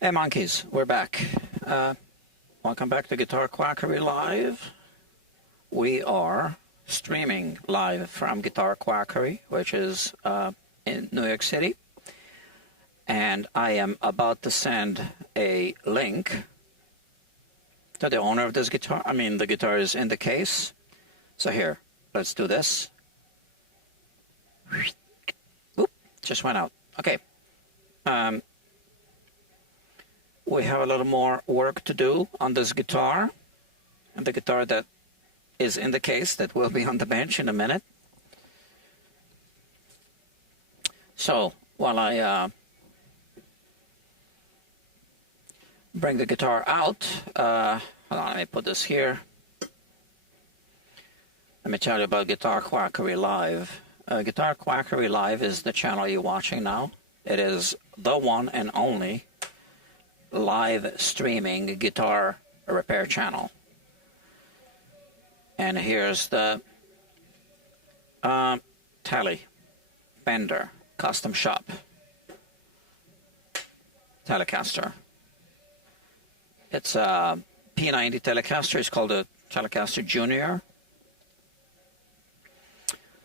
Hey monkeys, we're back. Welcome back to Guitar Quackery Live. We are streaming live from Guitar Quackery, which is in New York City. And I am about to send a link to the owner of this guitar. I mean, the guitar is in the case. So here, let's do this. Oop, just went out. Okay. We have a little more work to do on this guitar, and the guitar that is in the case that will be on the bench in a minute. So while I bring the guitar out, hold on, let me put this here. Let me tell you about Guitar Quackery Live. Guitar Quackery Live is the channel you're watching now. It is the one and only live streaming guitar repair channel. And here's the Tele Fender custom shop Telecaster. It's a P90 Telecaster. It's called a Telecaster JR.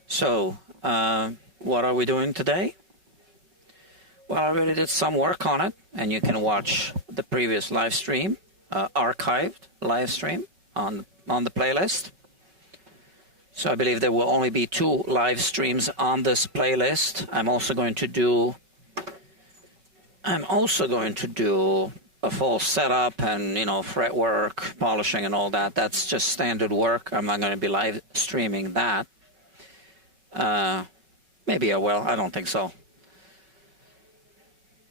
So what are we doing today? Well, I already did some work on it, and you can watch the previous live stream, archived live stream on the playlist. So I believe there will only be 2 live streams on this playlist. I'm also going to do a full setup and, you know, fret work, polishing and all that. That's just standard work. I'm not going to be live streaming that. Maybe I will. I don't think so.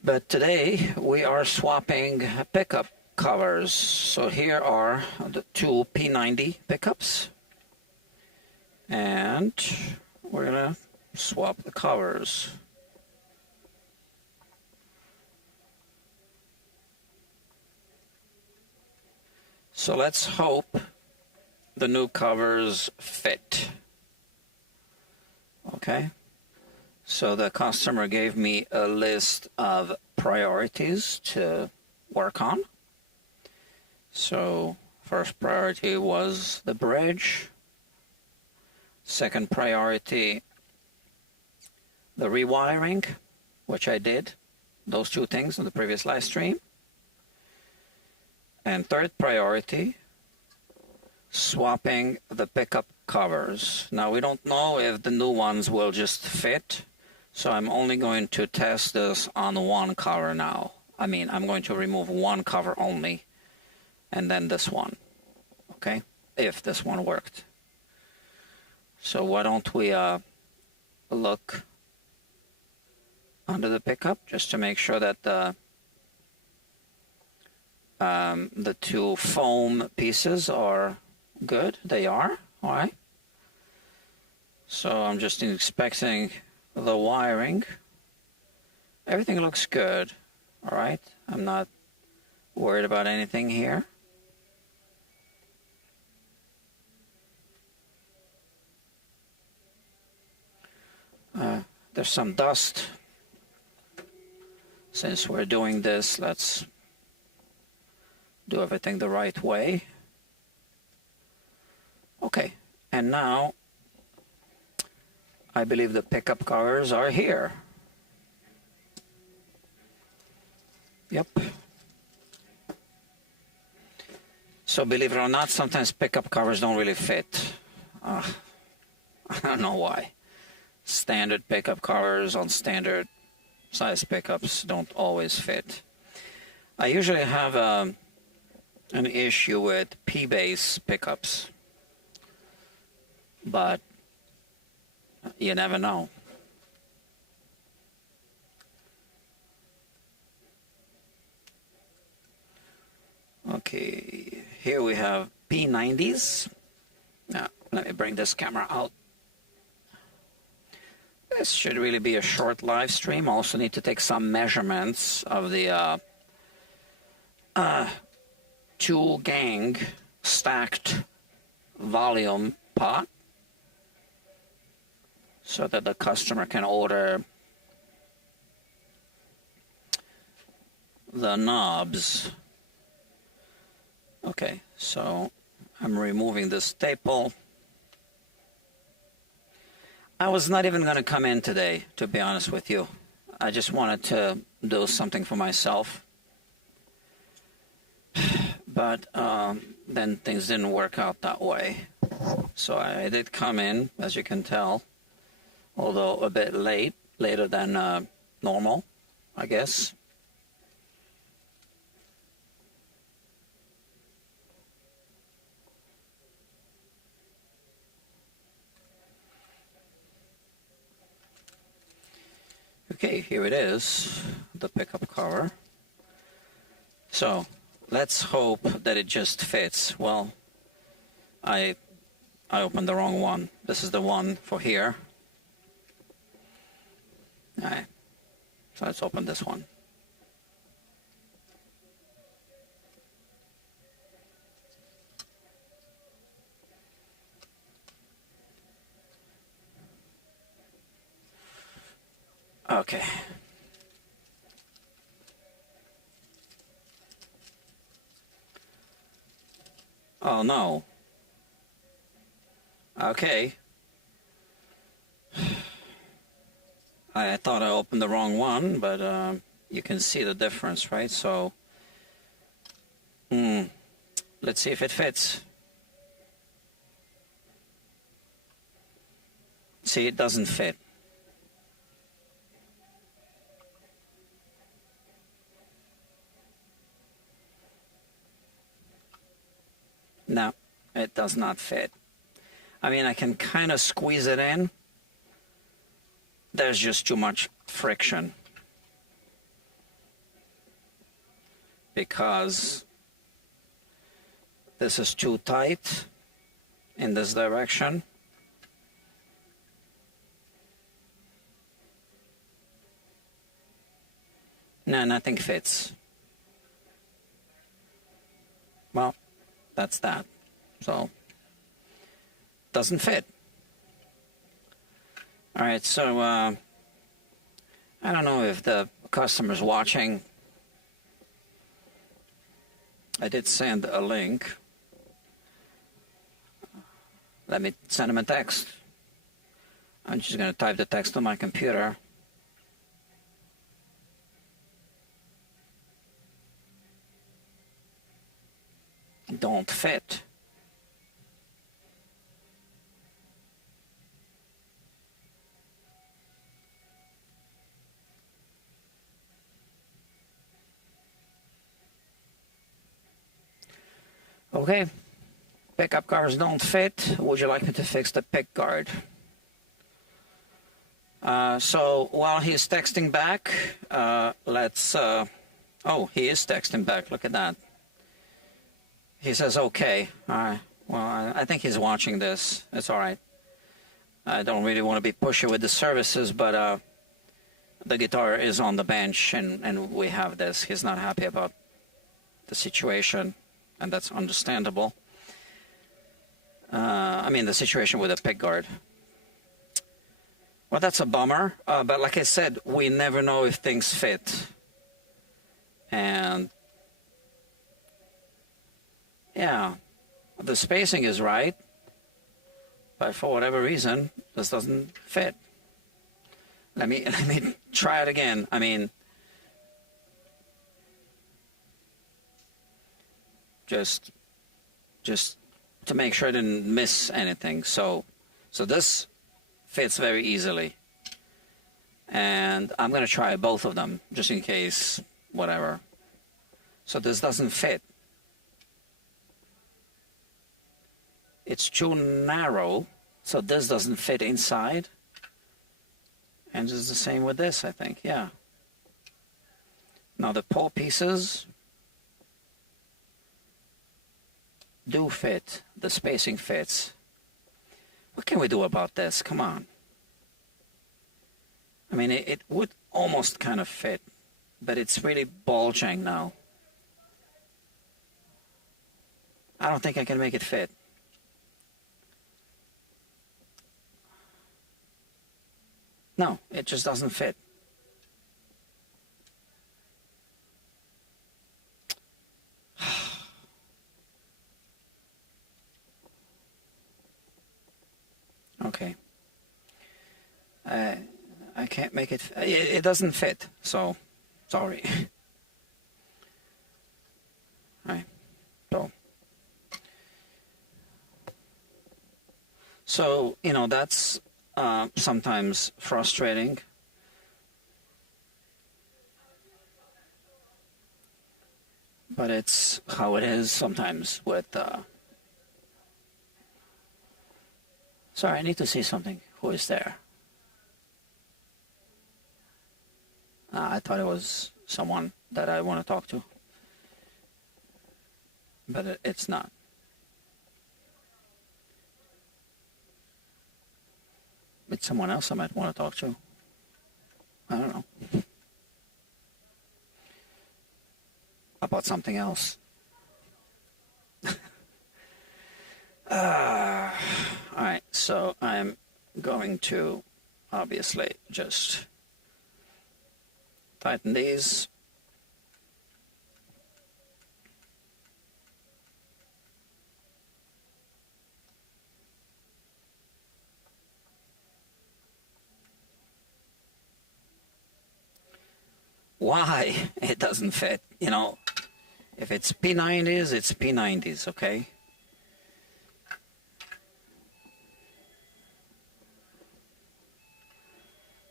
But today we are swapping pickup covers. So here are the 2 P90 pickups. And we're going to swap the covers. So let's hope the new covers fit. Okay. So the customer gave me a list of priorities to work on. So first priority was the bridge. Second priority, the rewiring, which I did. Those 2 things in the previous live stream. And third priority, swapping the pickup covers. Now we don't know if the new ones will just fit. So I'm only going to test this on 1 cover now. I mean, I'm going to remove 1 cover only, and then this one, okay? If this one worked. So why don't we look under the pickup just to make sure that the 2 foam pieces are good. They are, all right? So I'm just inspecting the wiring. Everything looks good, all right? I'm not worried about anything here. There's some dust. Since we're doing this, let's do everything the right way. Okay, and now I believe the pickup covers are here. Yep. So believe it or not, sometimes pickup covers don't really fit. I don't know why. Standard pickup covers on standard size pickups don't always fit. I usually have an issue with P-bass pickups, but you never know. Okay, here we have P90s. Now, let me bring this camera out. This should really be a short live stream. I also need to take some measurements of the 2 gang stacked volume pot so that the customer can order the knobs. Okay, so I'm removing the staple. I was not even going to come in today, to be honest with you. I just wanted to do something for myself. But then things didn't work out that way. So I did come in, as you can tell, although a bit late, later than normal, I guess. Okay, here it is, the pickup cover. So let's hope that it just fits. Well, I opened the wrong one. This is the one for here. Alright, so let's open this one. Okay. Oh no. Okay. I thought I opened the wrong one, but you can see the difference, right? So, let's see if it fits. See, it doesn't fit. No, it does not fit. I mean, I can kind of squeeze it in. There's just too much friction. Because this is too tight in this direction. No, nothing fits. Well, that's that. So, doesn't fit. All right, so I don't know if the customer's watching. I did send a link. Let me send him a text. I'm just going to type the text on my computer. Don't fit. Okay, pickup covers don't fit. Would you like me to fix the pick guard? So while he's texting back, let's, oh, he is texting back, look at that. He says, okay, all right, well, I think he's watching this, it's all right. I don't really want to be pushy with the services, but the guitar is on the bench and we have this. He's not happy about the situation. And that's understandable. I mean, the situation with a pickguard. Well, that's a bummer. But like I said, we never know if things fit. And yeah, the spacing is right. But for whatever reason, this doesn't fit. Let me try it again. I mean, just to make sure I didn't miss anything. So this fits very easily. And I'm going to try both of them, just in case, whatever. So this doesn't fit. It's too narrow, so this doesn't fit inside. And it's the same with this, I think, yeah. Now the pole pieces do fit. The spacing fits. What can we do about this? Come on. I mean, it would almost kind of fit, but it's really bulging now. I don't think I can make it fit. No, it just doesn't fit. Okay. I can't make it. It doesn't fit, so sorry. Right. So you know that's sometimes frustrating. But it's how it is sometimes with. Sorry, I need to see something. Who is there? I thought it was someone that I want to talk to. But it's not. It's someone else I might want to talk to. I don't know. About something else. Alright, so I'm going to obviously just tighten these. Why it doesn't fit, you know, if it's P90s, it's P90s, okay?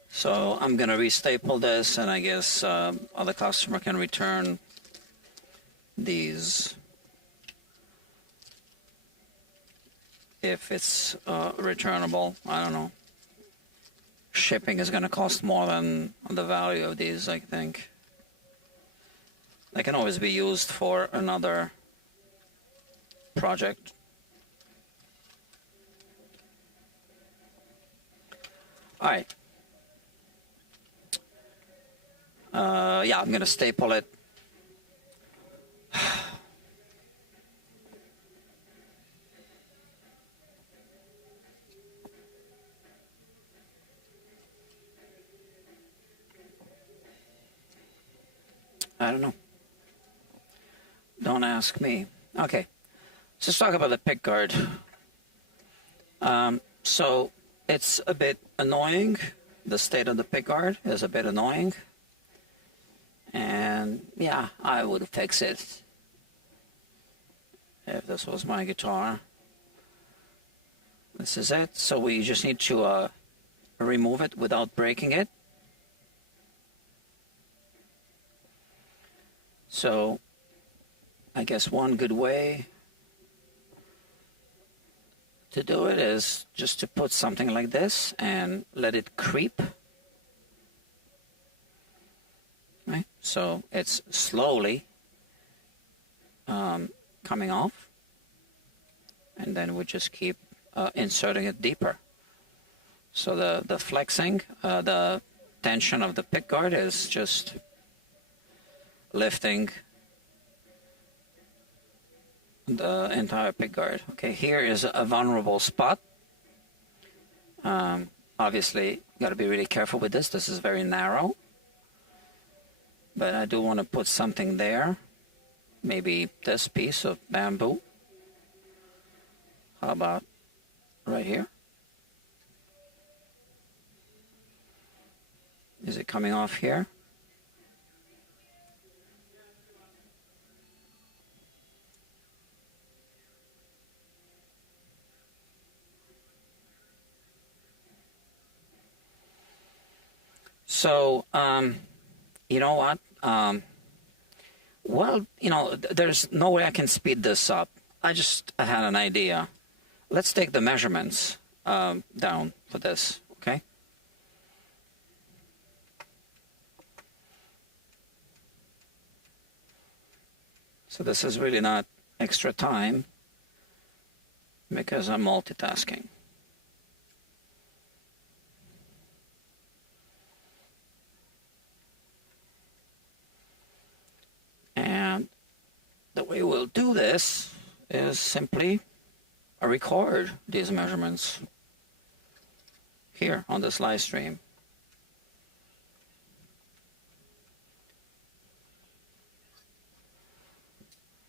So I'm gonna restaple this, and I guess other customer can return these if it's returnable. I don't know. Shipping is going to cost more than the value of these, I think. They can always be used for another project. All right. Yeah, I'm going to staple it. I don't know. Don't ask me. Okay, let's talk about the pickguard. So it's a bit annoying. The state of the pickguard is a bit annoying. And yeah, I would fix it if this was my guitar. This is it. So we just need to remove it without breaking it. So I guess one good way to do it is just to put something like this and let it creep. Right? So it's slowly coming off, and then we just keep inserting it deeper. So the flexing, the tension of the pickguard is just lifting the entire pickguard. Okay, here is a vulnerable spot. Obviously, got to be really careful with this. This is very narrow. But I do want to put something there. Maybe this piece of bamboo. How about right here? Is it coming off here? So, you know what? Well, you know, there's no way I can speed this up. I had an idea. Let's take the measurements down for this, okay? So this is really not extra time because I'm multitasking. And the way we'll do this is simply record these measurements here on this live stream.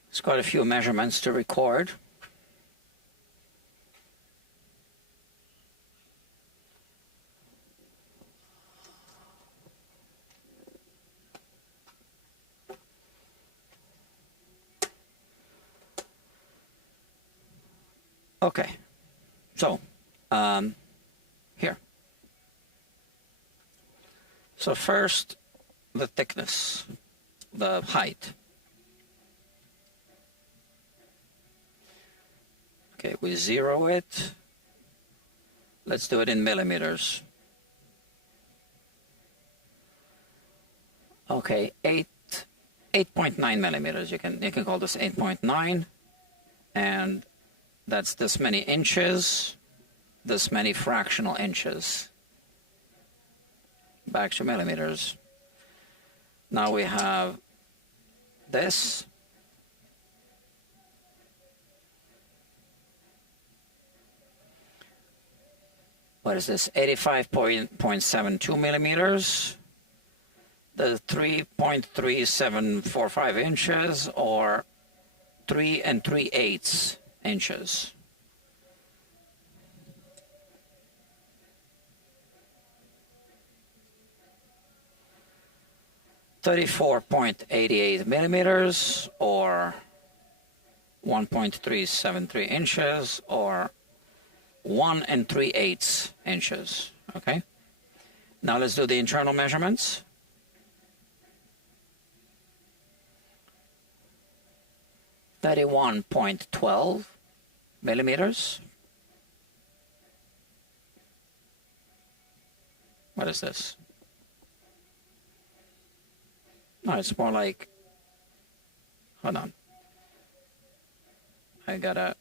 There's quite a few measurements to record. Okay, so here. So first, the thickness, the height. Okay, we zero it. Let's do it in millimeters. Okay, 8.9 millimeters. You can call this 8.9, and that's this many inches, this many fractional inches. Back to millimeters. Now we have this. What is this? 85.72 millimeters. The 3.3745 inches, or 3 3/8 inches. .88 millimeters, or 1.373 inches, or 1 3/8 inches. Okay. Now let's do the internal measurements. 31.12 millimeters. What is this? No, it's more like, hold on. I gotta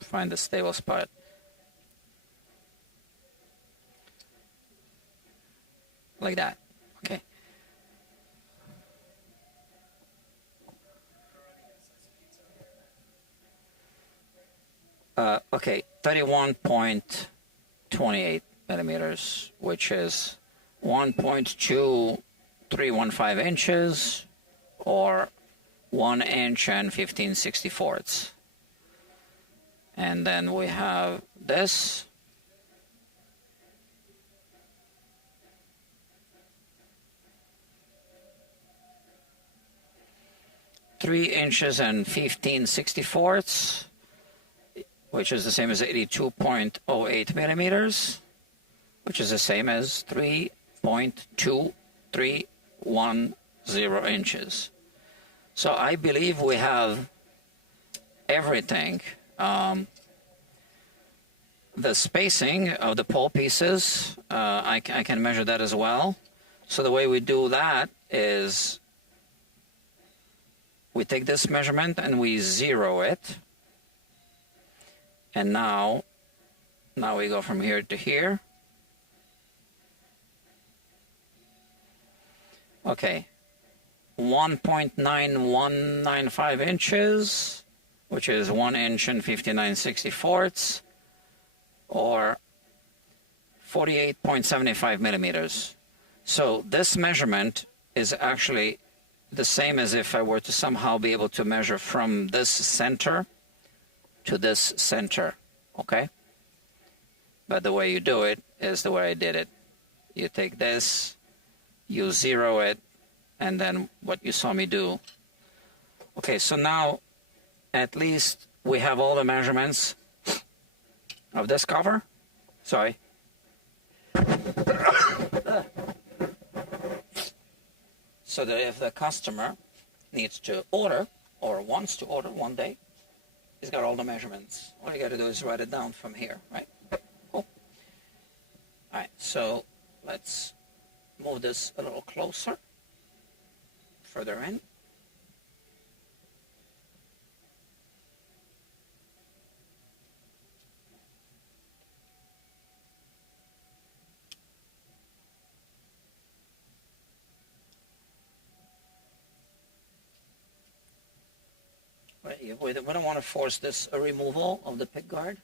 find the stable spot. Like that, okay. Okay, 31.28 millimeters, which is 1.2315 inches, or 1 inch and 15/64. And then we have this. Three inches and 15/64, which is the same as 82.08 millimeters, which is the same as 3.2310 inches. So I believe we have everything. The spacing of the pole pieces, I can measure that as well. So the way we do that is we take this measurement and we zero it. And now we go from here to here. Okay, 1.9195 inches, which is 1 inch and 59/64, or 48.75 millimeters. So this measurement is actually the same as if I were to somehow be able to measure from this center to this center, okay? But the way you do it is the way I did it. You take this, you zero it, and then what you saw me do. Okay, so now at least we have all the measurements of this cover. Sorry. So that if the customer needs to order or wants to order one day, he's got all the measurements. All you got to do is write it down from here, right? Cool. All right, so let's move this a little closer, further in. We don't want to force this removal of the pickguard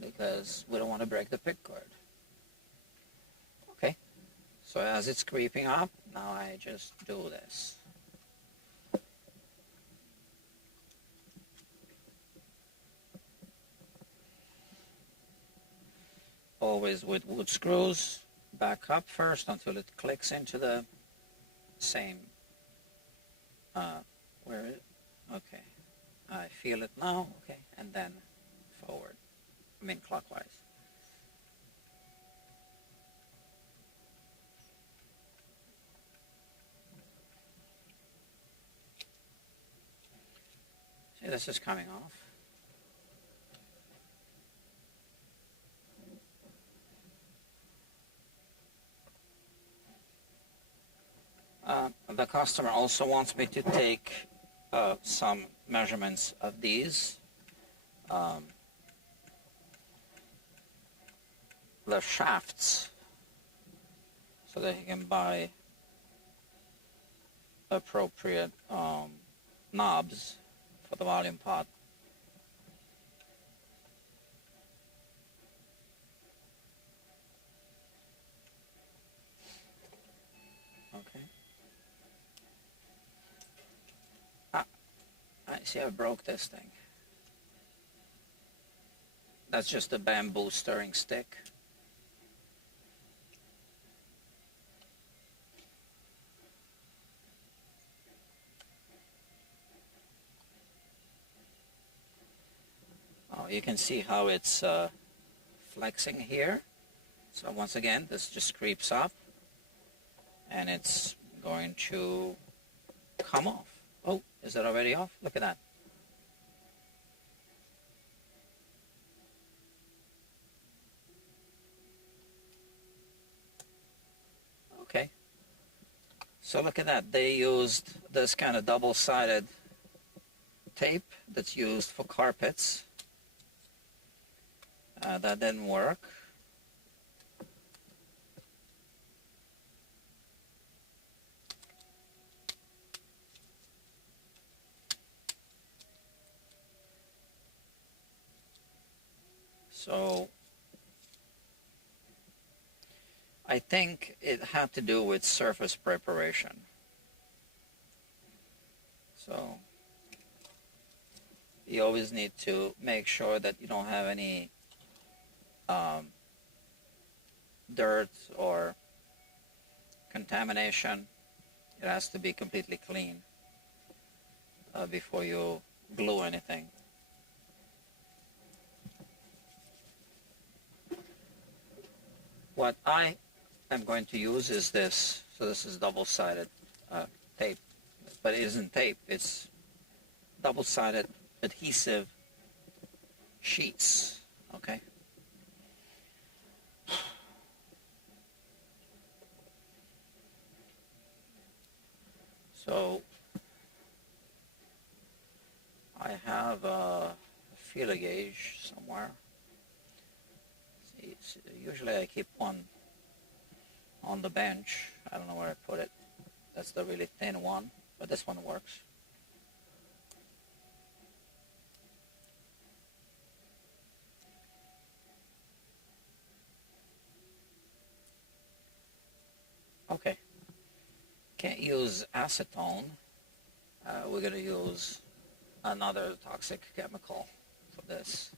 because we don't want to break the pickguard. Okay, so as it's creeping up, now I just do this. Always with wood screws, back up first until it clicks into the same, where it, okay, I feel it now, okay, and then forward. I mean clockwise. See, this is coming off. The customer also wants me to take some measurements of these. The shafts, so that he can buy appropriate knobs for the volume pot. Okay. I see I broke this thing. That's just a bamboo stirring stick. Oh, you can see how it's flexing here. So once again, this just creeps up and it's going to come off. Oh, is it already off? Look at that. Okay. So look at that. They used this kind of double-sided tape that's used for carpets. That didn't work. So I think it had to do with surface preparation. So you always need to make sure that you don't have any dirt or contamination. It has to be completely clean before you glue anything. What I am going to use is this. So this is double-sided tape, but it isn't tape. It's double-sided adhesive sheets. Okay. So I have a feeler gauge somewhere. See, usually I keep one on the bench. I don't know where I put it. That's the really thin one, but this one works. Okay. Can't use acetone. We're going to use another toxic chemical for this.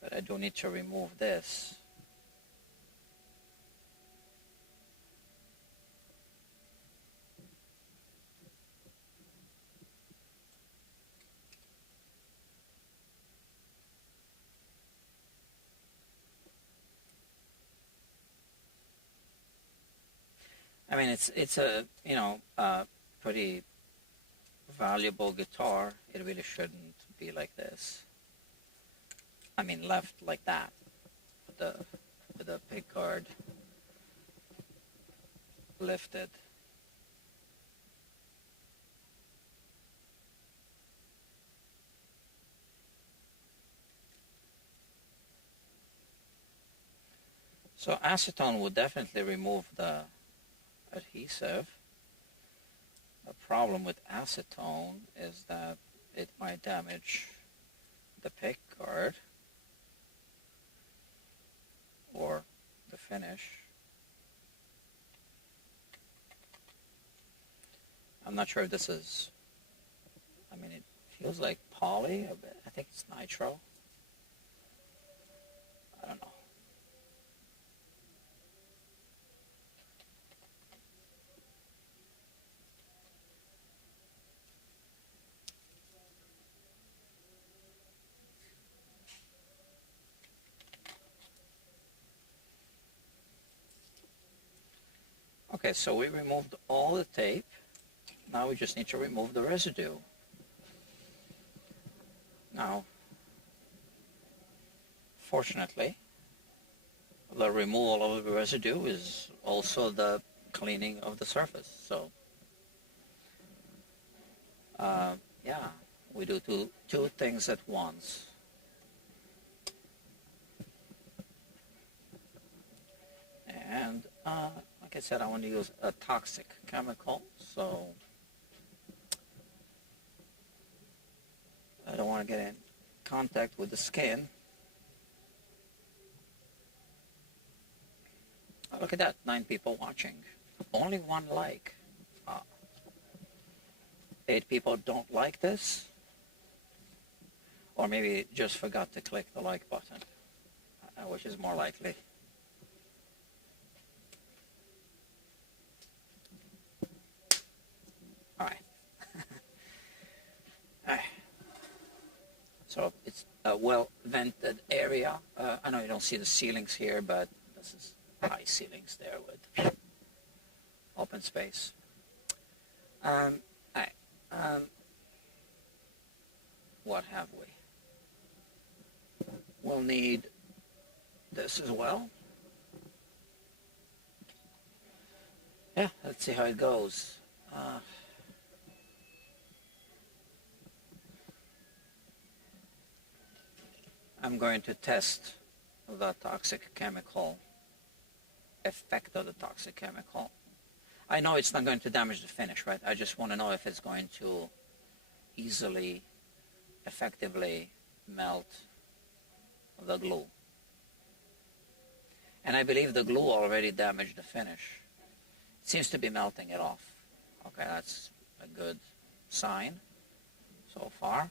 But I do need to remove this. I mean, it's a, you know, pretty valuable guitar. It really shouldn't be like this. I mean, left like that with the pickguard lifted. So acetone would definitely remove the adhesive. The problem with acetone is that it might damage the pickguard or the finish. I'm not sure if this is, I mean, it feels like poly. I think it's nitro. I don't know. Okay, so we removed all the tape. Now we just need to remove the residue. Now, fortunately, the removal of the residue is also the cleaning of the surface. So, yeah, we do two things at once. And like I said, I want to use a toxic chemical, so I don't want to get in contact with the skin. Oh, look at that, 9 people watching. Only 1 like. 8 people don't like this. Or maybe just forgot to click the like button, which is more likely. All right. All right. So it's a well-vented area. I know you don't see the ceilings here, but this is high ceilings there with open space. All right. What have we? We'll need this as well. Yeah, let's see how it goes. I'm going to test the toxic chemical, effect of the toxic chemical. I know it's not going to damage the finish, right? I just want to know if it's going to easily, effectively melt the glue. And I believe the glue already damaged the finish. It seems to be melting it off. Okay, that's a good sign so far.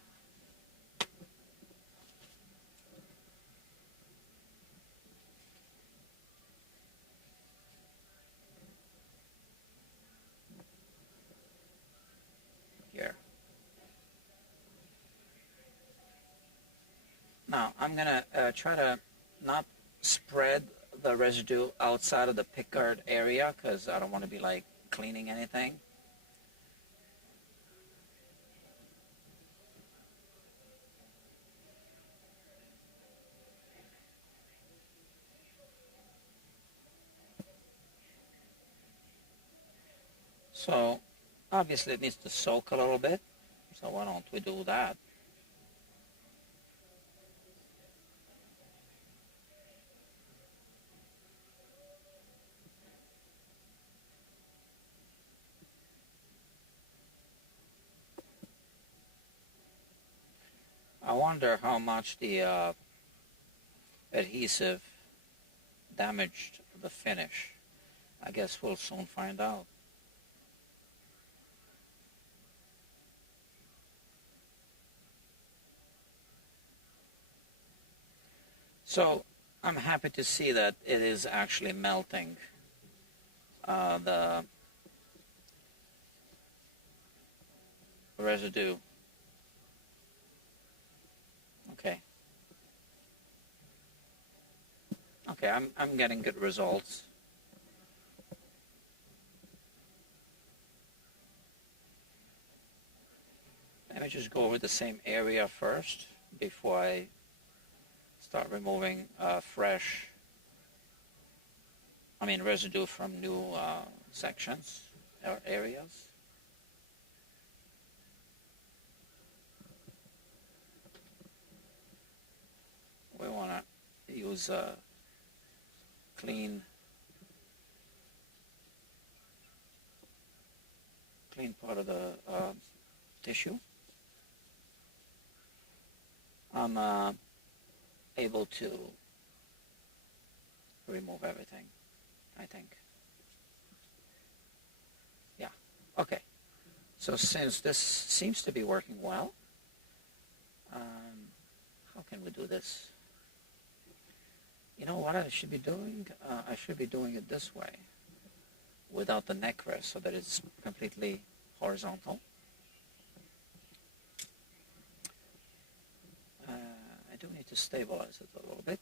Here. Now, I'm going to try to not spread the residue outside of the pickguard area because I don't want to be like cleaning anything. So, obviously it needs to soak a little bit, so why don't we do that? I wonder how much the adhesive damaged the finish. I guess we'll soon find out. So I'm happy to see that it is actually melting the residue. Okay. Okay, I'm getting good results. Let me just go over the same area first before I start removing residue from new sections or areas. We want to use a clean part of the tissue. I'm able to remove everything, I think. Yeah, okay. So since this seems to be working well, how can we do this? You know what I should be doing? I should be doing it this way, without the neck rest, so that it's completely horizontal. I do need to stabilize it a little bit.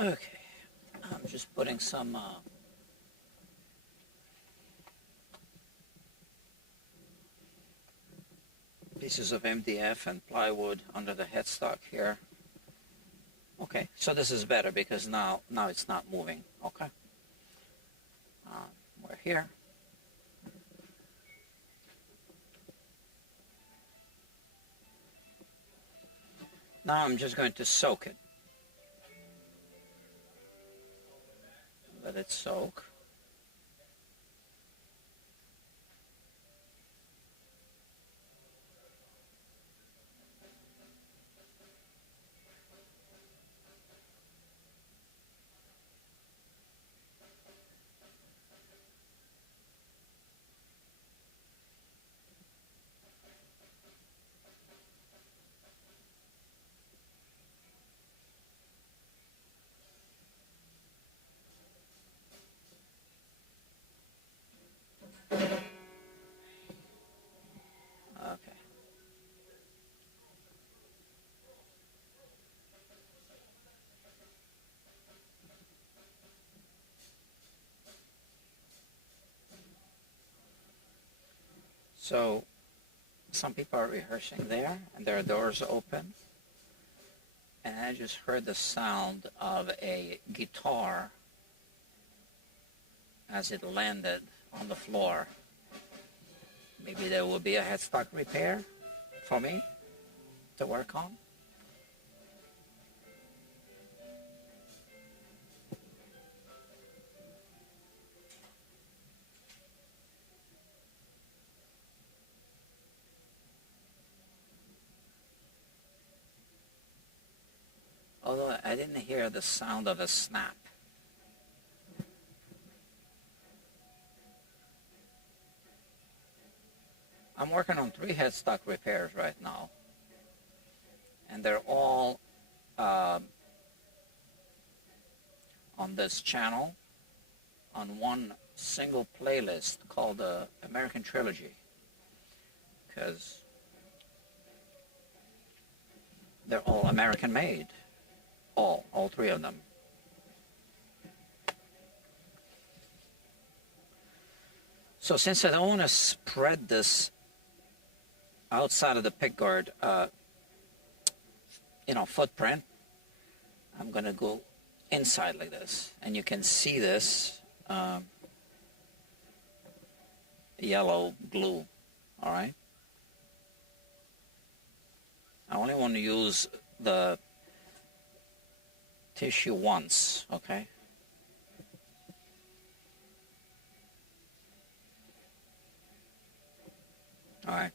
Okay, I'm just putting some pieces of MDF and plywood under the headstock here. Okay, so this is better because now it's not moving. Okay, we're here. Now I'm just going to soak it. Let it soak. Okay. So some people are rehearsing there and their doors open. And I just heard the sound of a guitar as it landed on the floor. Maybe there will be a headstock repair for me to work on. Although I didn't hear the sound of a snap. I'm working on 3 headstock repairs right now. And they're all on this channel on one single playlist called the American Trilogy. Because they're all American made. All 3 of them. So since I don't want to spread this outside of the pickguard, footprint, I'm gonna go inside like this, and you can see this yellow glue. All right. I only want to use the tissue once, okay? All right.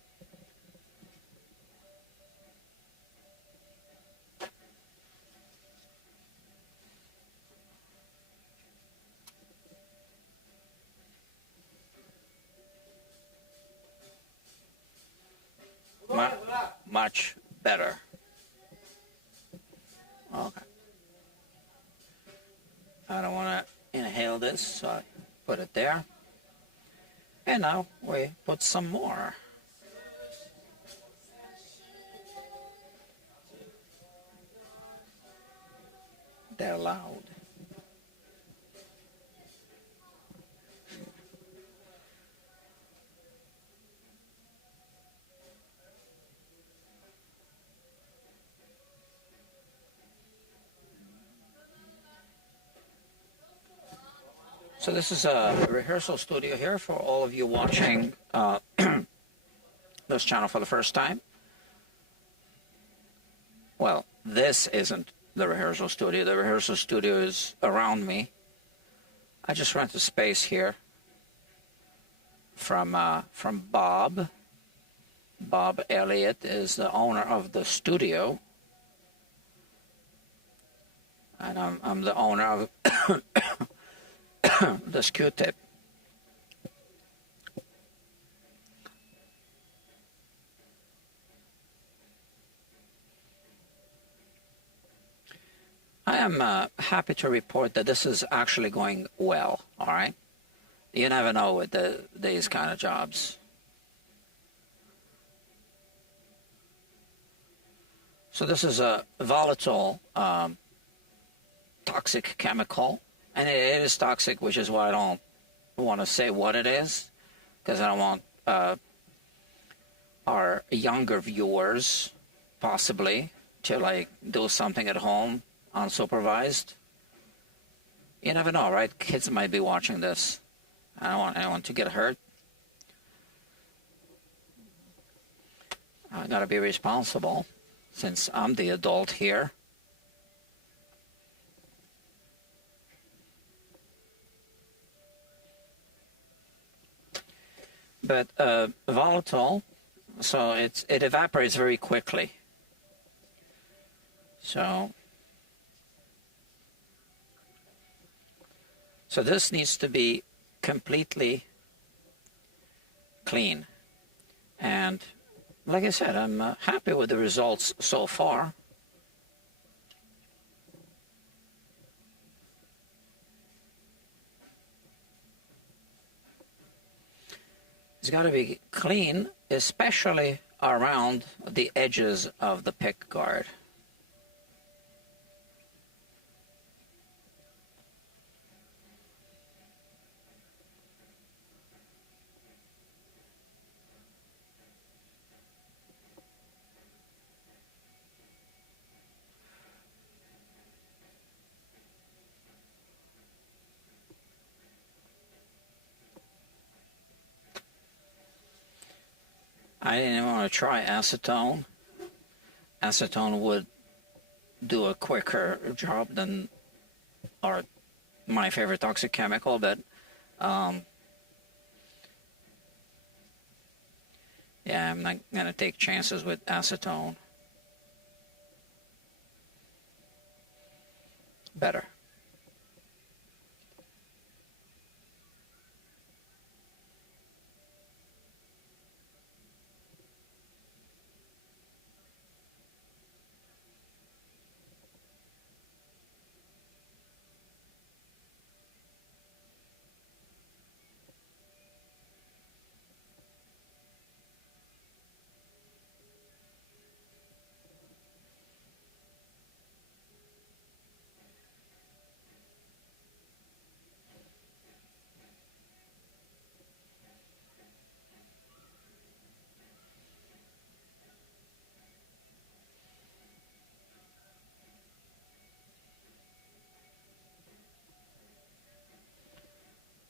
Much better. Okay. I don't want to inhale this, so I put it there. And now we put some more. They're loud. So this is a rehearsal studio here for all of you watching this channel for the first time. Well, this isn't the rehearsal studio. The rehearsal studio is around me. I just rent a space here from Bob. Bob Elliott is the owner of the studio. And I'm the owner of this Q-tip. I am happy to report that this is actually going well, all right? You never know with these kind of jobs. So this is a volatile toxic chemical, and it is toxic, which is why I don't want to say what it is, because I don't want our younger viewers possibly to like do something at home unsupervised. You never know, right? Kids might be watching this. I don't want anyone to get hurt. I gotta be responsible since I'm the adult here. But volatile, so it evaporates very quickly. So this needs to be completely clean. And like I said, I'm happy with the results so far. It's got to be clean, especially around the edges of the pick guard. I didn't even want to try acetone. Acetone would do a quicker job than my favorite toxic chemical, but yeah, I'm not going to take chances with acetone. Better.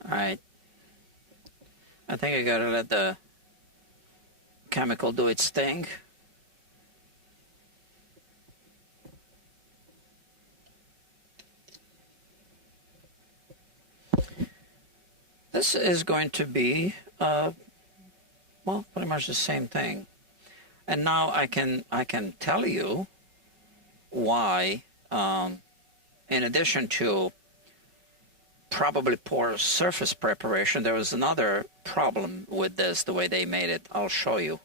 Alright, I think I gotta let the chemical do its thing. This is going to be, well, pretty much the same thing. And now I can tell you why, in addition to probably poor surface preparation, there was another problem with this, the way they made it. I'll show you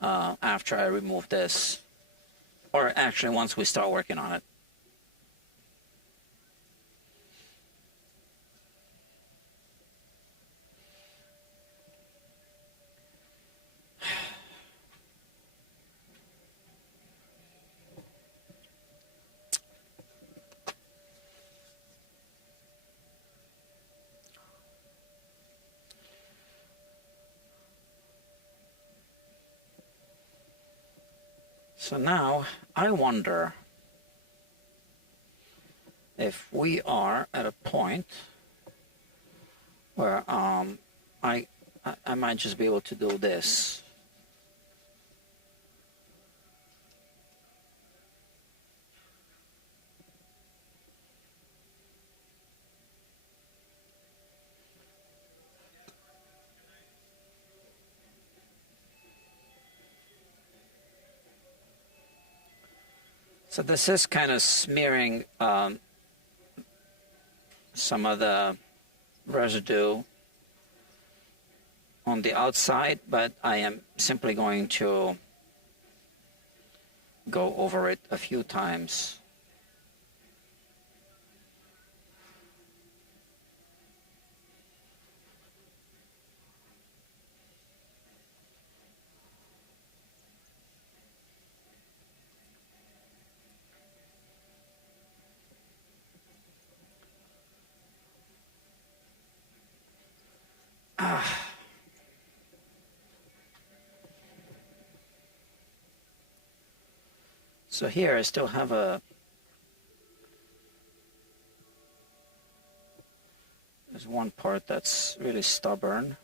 after I remove this, or actually once we start working on it. So now I wonder if we are at a point where I might just be able to do this. So this is kind of smearing some of the residue on the outside, but I am simply going to go over it a few times. So here I still have there's one part that's really stubborn.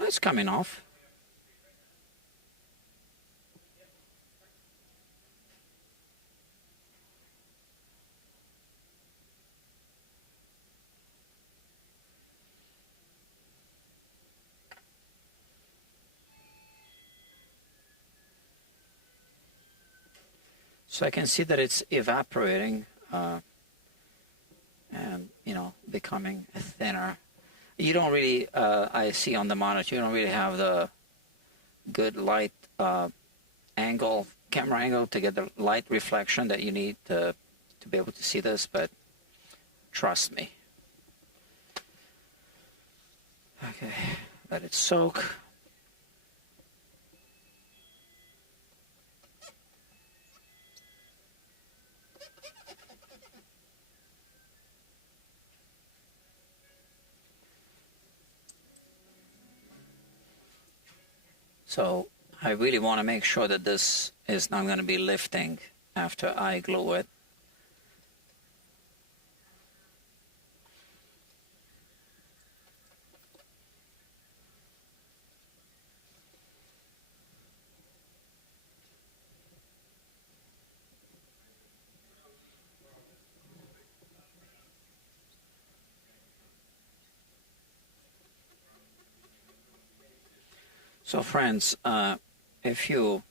It's coming off. So I can see that it's evaporating and, you know, becoming thinner. You don't really, I see on the monitor, you don't really have the good light angle, camera angle to get the light reflection that you need to be able to see this, but trust me. Okay, let it soak. So I really want to make sure that this is not going to be lifting after I glue it. So friends, if you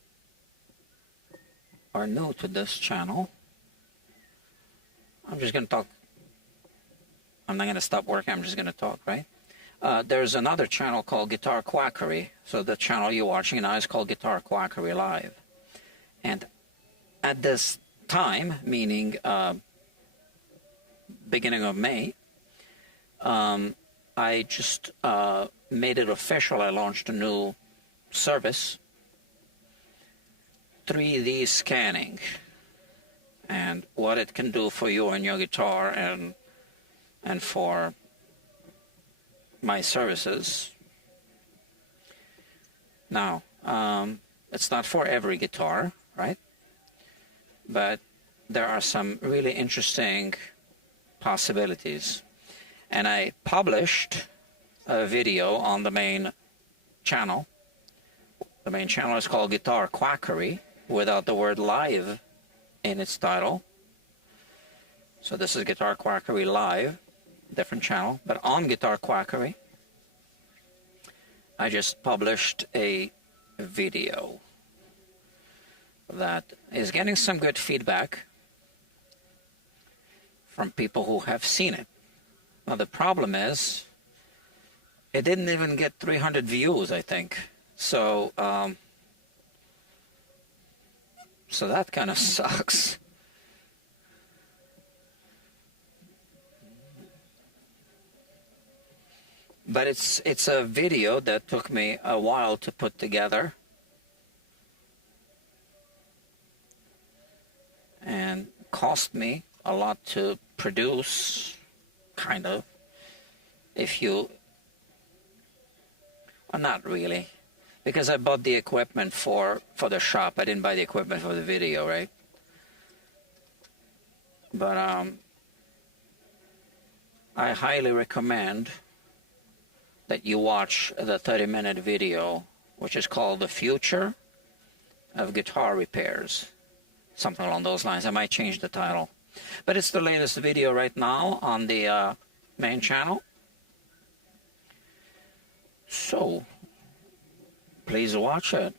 are new to this channel, I'm just going to talk. I'm not going to stop working, I'm just going to talk, right? There's another channel called Guitar Quackery. So the channel you're watching now is called Guitar Quackery Live. And at this time, meaning beginning of May, I just made it official. I launched a new service, 3D scanning, and what it can do for you and your guitar and for my services. Now, it's not for every guitar, right? But there are some really interesting possibilities. And I published a video on the main channel. The main channel is called Guitar Quackery, without the word live in its title. So this is Guitar Quackery Live, different channel. But on Guitar Quackery, I just published a video that is getting some good feedback from people who have seen it. Now the problem is, it didn't even get 300 views, I think. So, so that kind of sucks. But it's a video that took me a while to put together. And cost me a lot to produce, kind of. If you... Well, not really. Because I bought the equipment for the shop. I didn't buy the equipment for the video, right? But I highly recommend that you watch the 30-minute video, which is called The Future of Guitar Repairs. Something along those lines. I might change the title. But it's the latest video right now on the main channel. So please watch it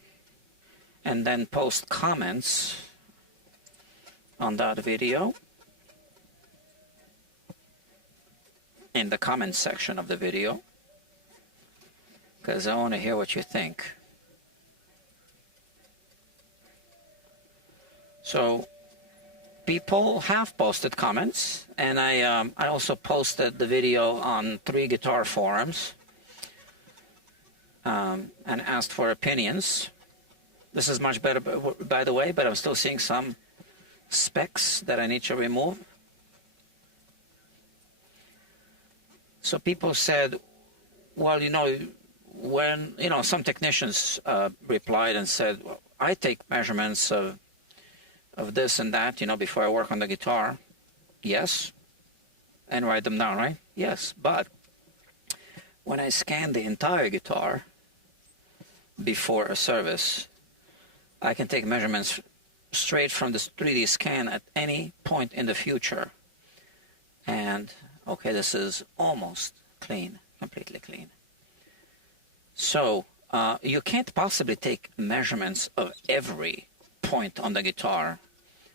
and then post comments on that video in the comment section of the video, because I want to hear what you think. So people have posted comments, and I also posted the video on 3 guitar forums. and asked for opinions. This is much better, by the way, but I'm still seeing some specks that I need to remove. So people said, well, when, some technicians replied and said, well, I take measurements of this and that, before I work on the guitar. Yes. And write them down, right? Yes. But when I scan the entire guitar before a service, I can take measurements straight from this 3D scan at any point in the future. And, okay, this is almost clean, completely clean. So, you can't possibly take measurements of every point on the guitar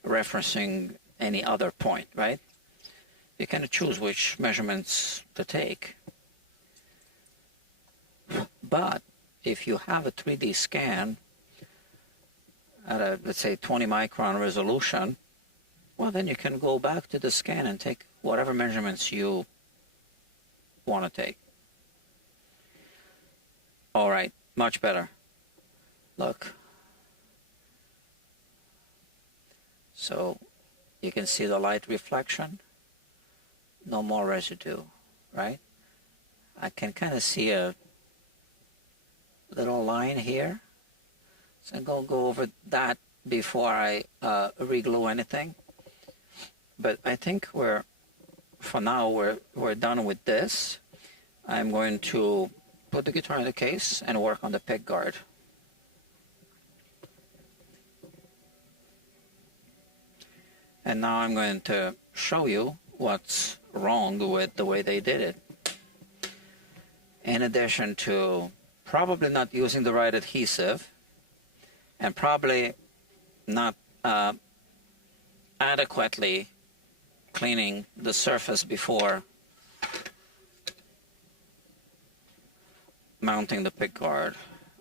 referencing any other point, right? You can choose which measurements to take. But if you have a 3D scan at a, let's say, 20 micron resolution, well, then you can go back to the scan and take whatever measurements you want to take. All right, much better. Look. So you can see the light reflection. No more residue, right? I can kind of see a little line here. So I'm going to go over that before I re-glue anything. But I think for now, we're done with this. I'm going to put the guitar in the case and work on the pickguard. And now I'm going to show you what's wrong with the way they did it. In addition to probably not using the right adhesive and probably not adequately cleaning the surface before mounting the pickguard.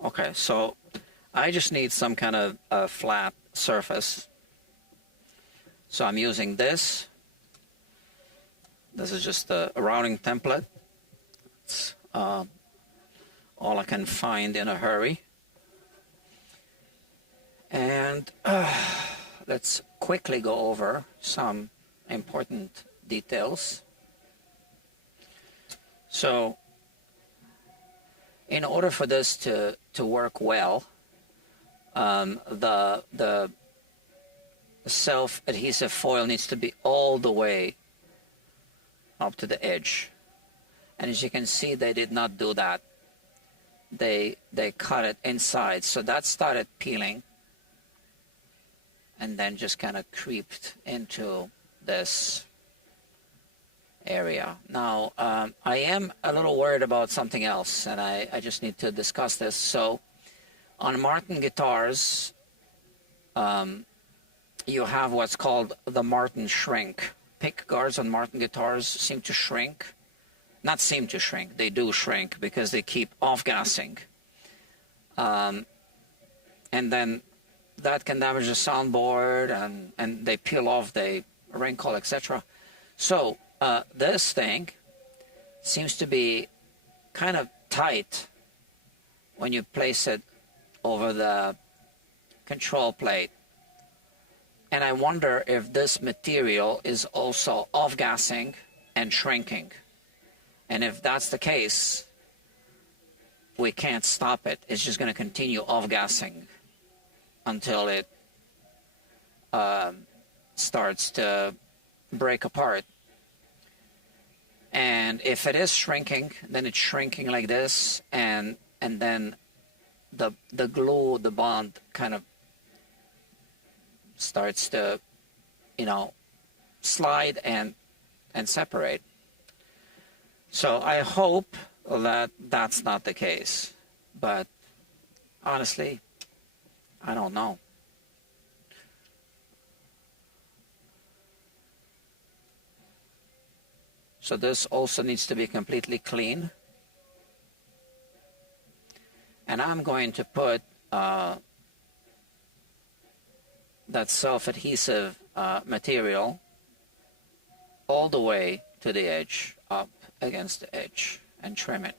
Okay, so I just need some kind of flat surface. So I'm using this. This is just a routing template. It's all I can find in a hurry. And let's quickly go over some important details. So in order for this to work well, the self-adhesive foil needs to be all the way up to the edge. And as you can see, they did not do that. They cut it inside, so that started peeling and then just kind of creeped into this area. Now, I am a little worried about something else, and I just need to discuss this. So on Martin guitars, you have what's called the Martin shrink. Pick guards on Martin guitars seem to shrink. Not seem to shrink, they do shrink because they keep off-gassing. And then that can damage the soundboard, and they peel off, they wrinkle, etc. So this thing seems to be kind of tight when you place it over the control plate. And I wonder if this material is also off-gassing and shrinking. And if that's the case, we can't stop it. It's just going to continue off-gassing until it starts to break apart. And if it is shrinking, then it's shrinking like this, and then the glue, the bond, kind of starts to, slide and separate. So I hope that that's not the case, but honestly, I don't know. So this also needs to be completely clean. And I'm going to put that self-adhesive material all the way to the edge, up against the edge, and trim it.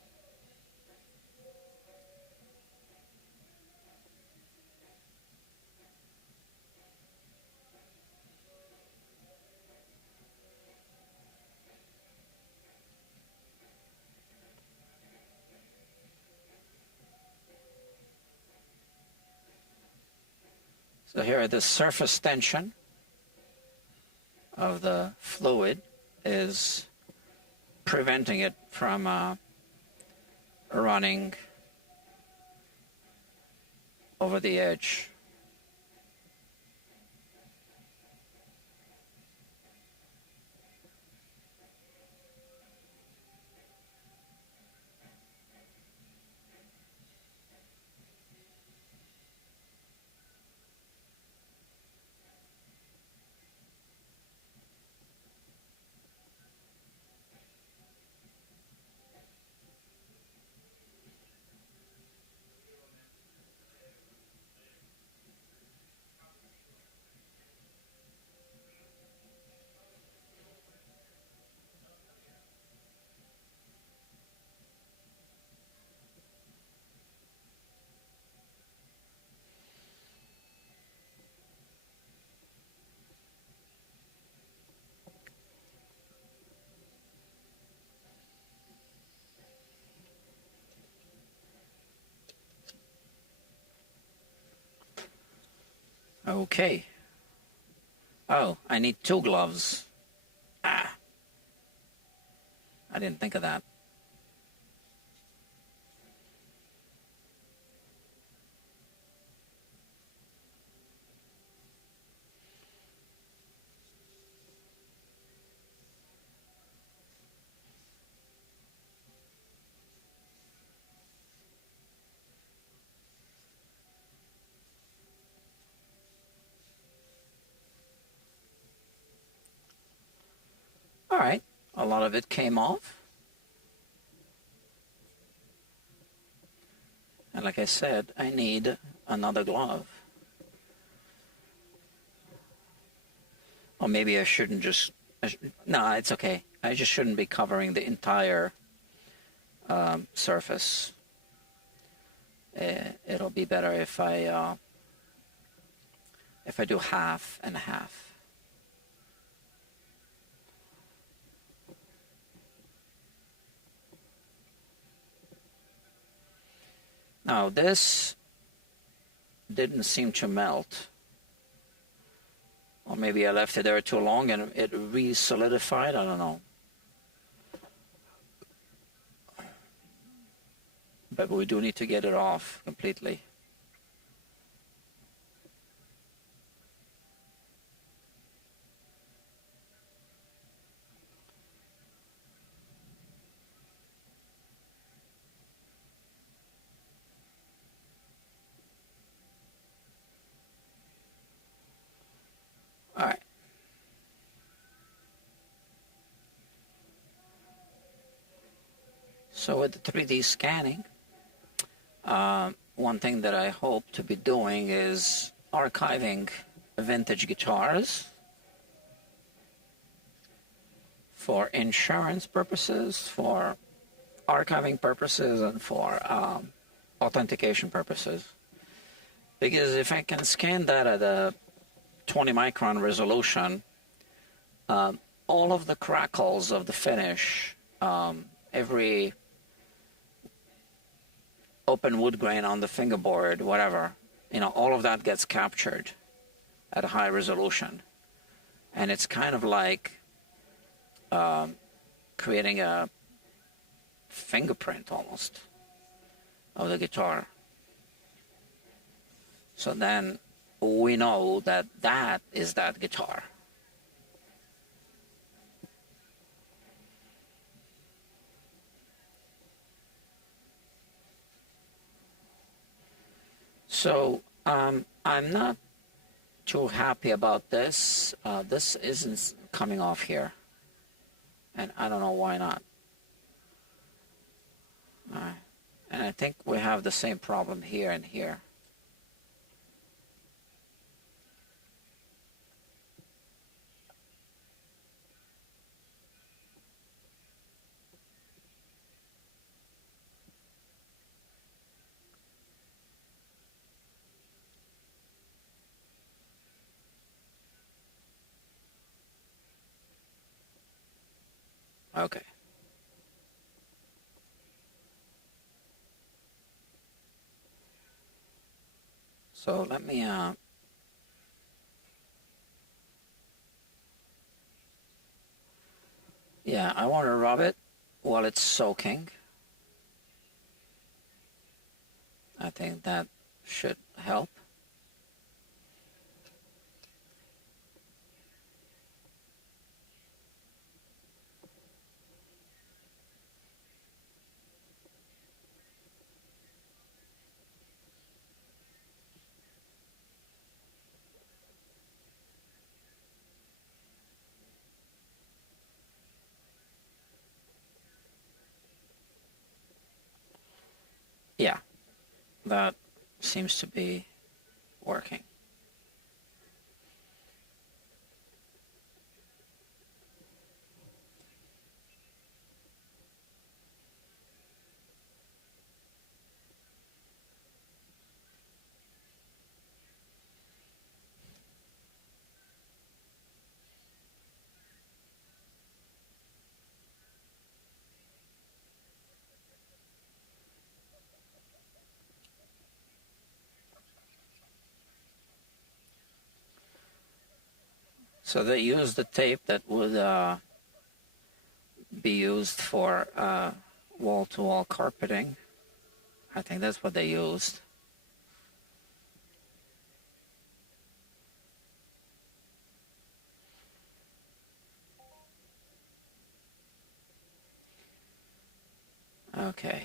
So here the surface tension of the fluid is preventing it from running over the edge. Okay. Oh, I need 2 gloves. Ah, I didn't think of that. All right, a lot of it came off. And like I said, I need another glove. Or maybe I shouldn't just... No, it's okay. I just shouldn't be covering the entire surface. It'll be better if I do half and half. Now this didn't seem to melt. Or maybe I left it there too long and it re-solidified, I don't know. But we do need to get it off completely. All right. So with the 3D scanning, one thing that I hope to be doing is archiving vintage guitars for insurance purposes, for archiving purposes, and for authentication purposes. Because if I can scan that at a 20 micron resolution, all of the crackles of the finish, every open wood grain on the fingerboard, whatever, all of that gets captured at a high resolution. And it's kind of like creating a fingerprint almost of the guitar. So then we know that that is that guitar. So I'm not too happy about this. This isn't coming off here, and I don't know why not. And I think we have the same problem here and here. Okay. So let me Yeah, I want to rub it while it's soaking. I think that should help. Yeah, that seems to be working. So they use the tape that would be used for wall-to-wall carpeting. I think that's what they used. Okay.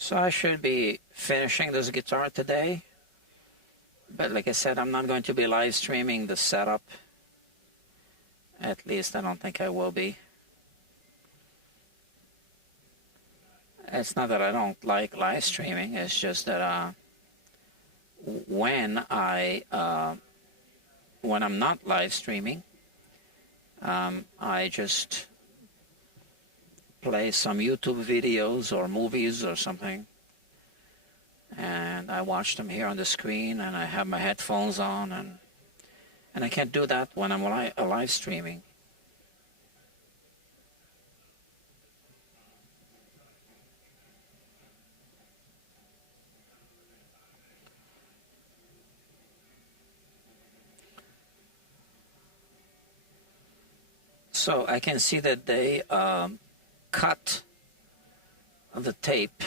So I should be finishing this guitar today. But like I said, I'm not going to be live streaming the setup. At least I don't think I will be. It's not that I don't like live streaming. It's just that when I'm not live streaming, I just play some YouTube videos or movies or something, and I watch them here on the screen, and I have my headphones on, and I can't do that when I'm live streaming. So I can see that they cut the tape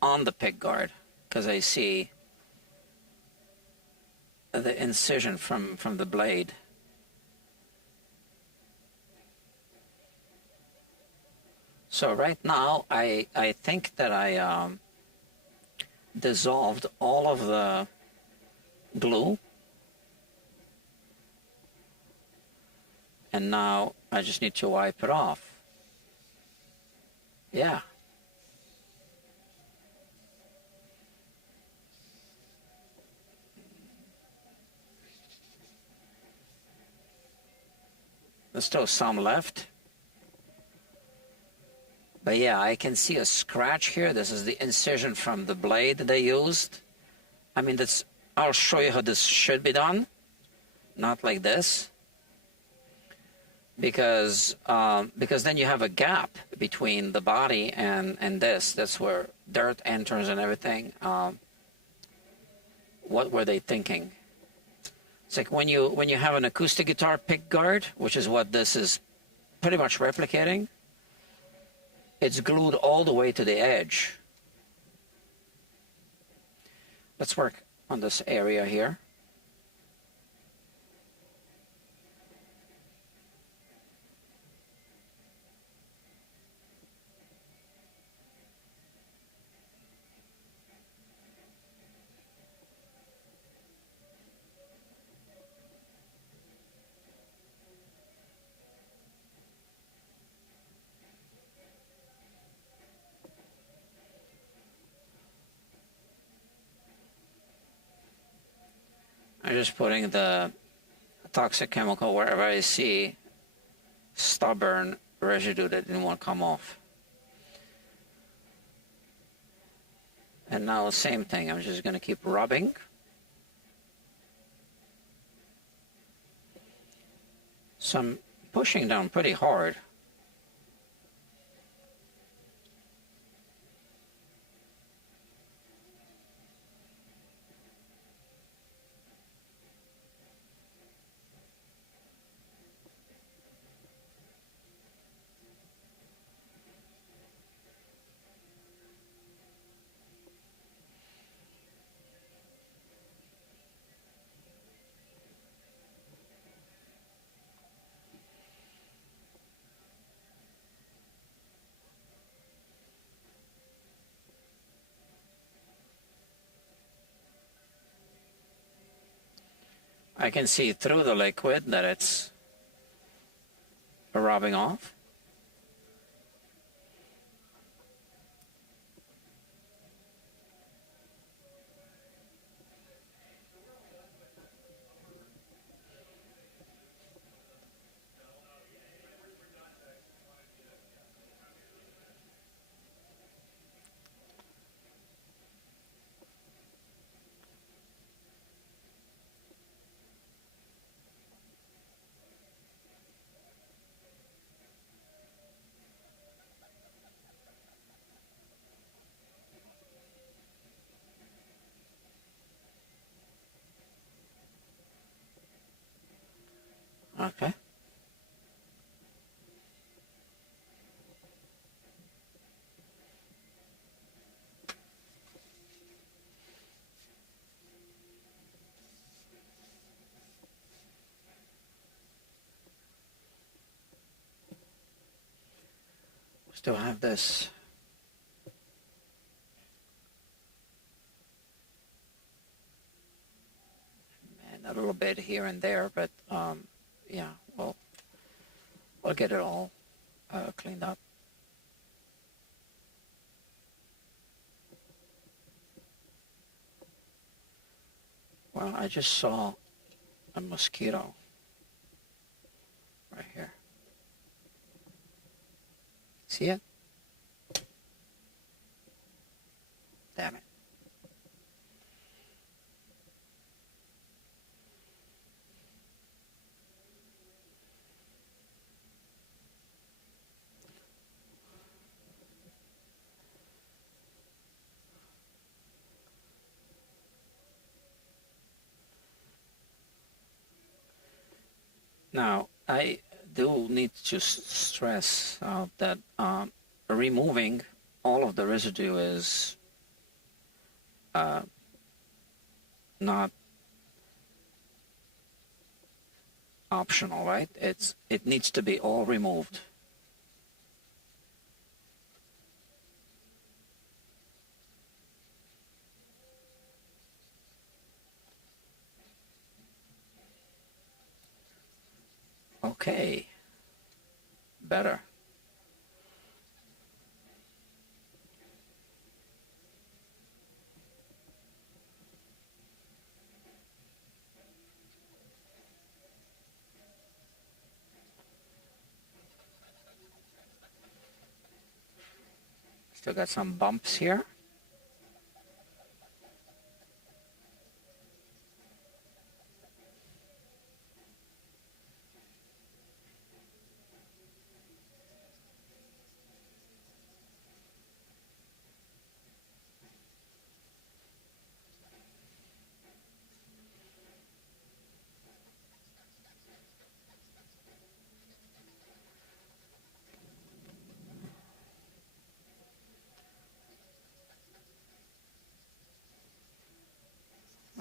on the pickguard, because I see the incision from the blade. So right now I think that I dissolved all of the glue, and now I just need to wipe it off. Yeah. There's still some left. But yeah, I can see a scratch here. This is the incision from the blade they used. I mean, I'll show you how this should be done. Not like this. Because then you have a gap between the body and this. That's where dirt enters and everything. What were they thinking? It's like when you have an acoustic guitar pickguard, which is what this is pretty much replicating. It's glued all the way to the edge. Let's work on this area here. I'm just putting the toxic chemical wherever I see stubborn residue that didn't want to come off. And now same thing, I'm just going to keep rubbing. So I'm pushing down pretty hard. I can see through the liquid that it's rubbing off. Okay. We still have this. And a little bit here and there, but yeah, well, we'll get it all cleaned up. Well, I just saw a mosquito right here. See it? Damn it. Now, I do need to stress out that removing all of the residue is not optional, right? It needs to be all removed. Okay, better. Still got some bumps here.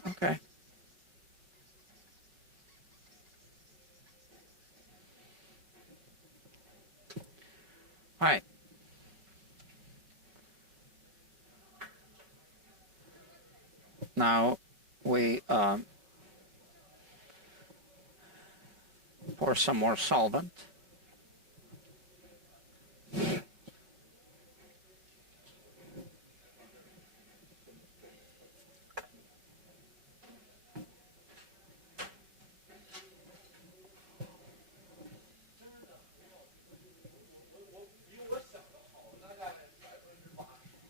Okay. All right. Now we pour some more solvent.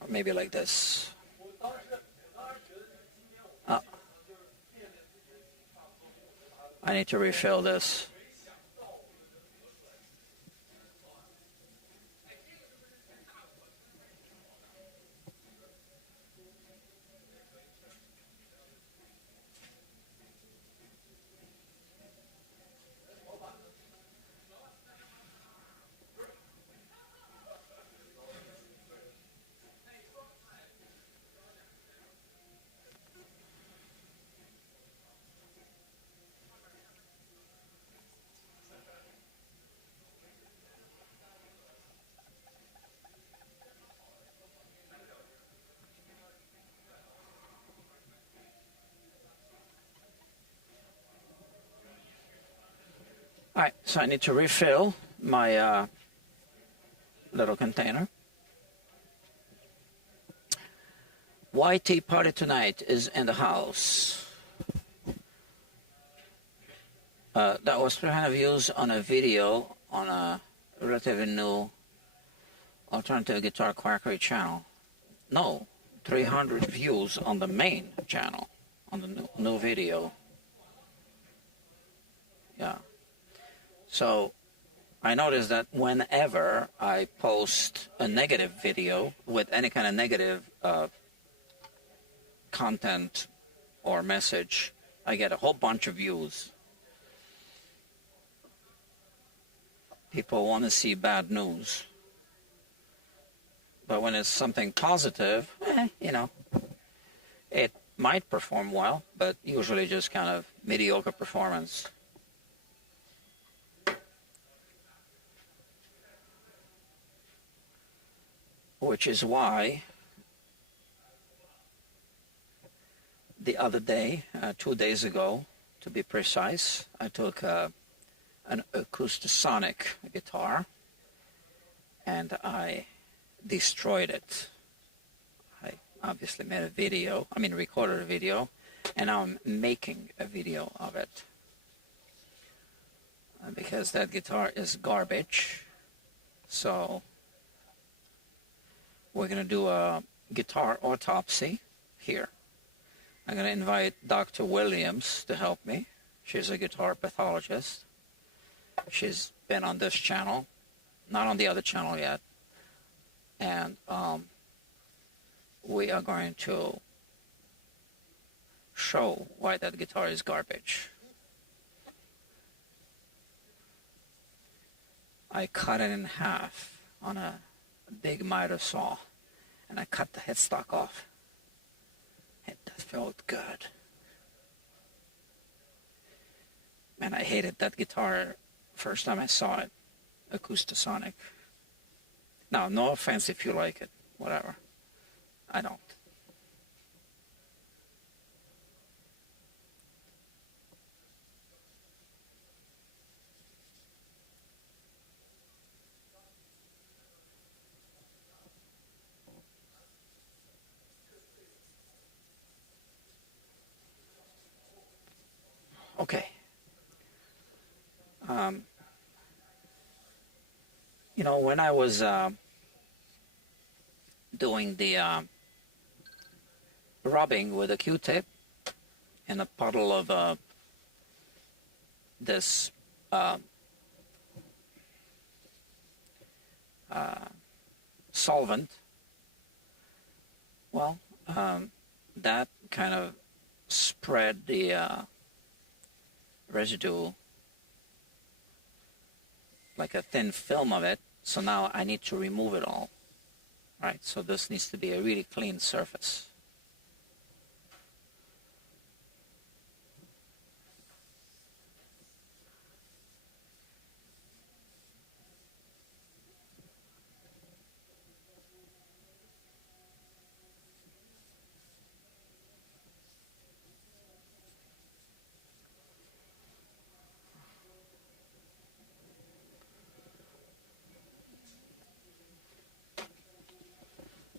Or maybe like this. I need to refill this. Alright, so I need to refill my little container. YT Party Tonight is in the house. That was 300 views on a video on a relatively new alternative guitar quackery channel. No, 300 views on the main channel, on the new video. Yeah. So I noticed that whenever I post a negative video with any kind of negative content or message, I get a whole bunch of views. People want to see bad news. But when it's something positive, you know, it might perform well, but usually just kind of mediocre performance. Which is why the other day, 2 days ago, to be precise, I took an acoustasonic guitar and I destroyed it. I obviously made a video, recorded a video, and now I'm making a video of it. Because that guitar is garbage. So we're going to do a guitar autopsy here. I'm going to invite Dr. Williams to help me. She's a guitar pathologist. She's been on this channel, not on the other channel yet. And we are going to show why that guitar is garbage. I cut it in half on a big miter saw, and I cut the headstock off. It felt good. Man, I hated that guitar first time I saw it, acoustasonic. Now, no offense if you like it, whatever. I don't. Okay. You know, when I was doing the rubbing with a Q-tip in a puddle of this solvent, well, that kind of spread the residue like a thin film of it. So now I need to remove it all. Right, so this needs to be a really clean surface.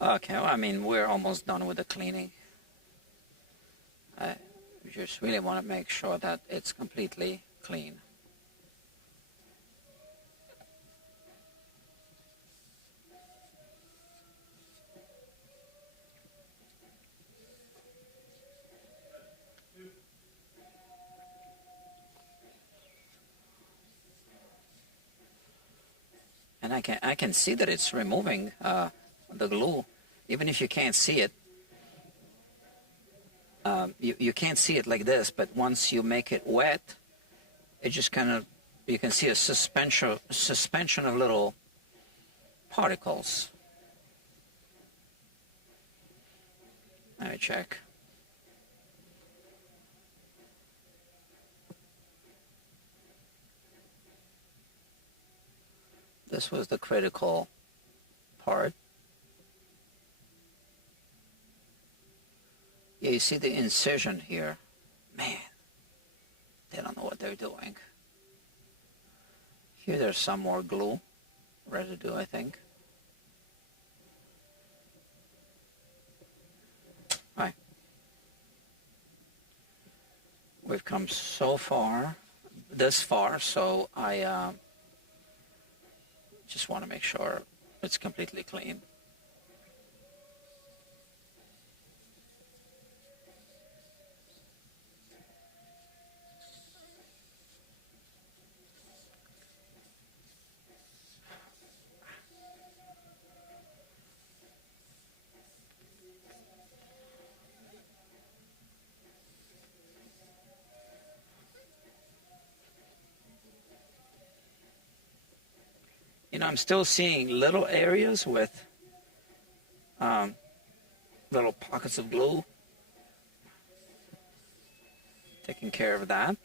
Okay, well, we're almost done with the cleaning. I just really want to make sure that it's completely clean. And I can see that it's removing the glue, even if you can't see it. You can't see it like this, but once you make it wet, it just kind of, you can see a suspension of little particles. Let me check. This was the critical part. Yeah, you see the incision here. Man, they don't know what they're doing. Here there's some more glue residue, I think. Right. We've come so far, this far, so I just want to make sure it's completely clean. You know, I'm still seeing little areas with little pockets of glue. Taking care of that.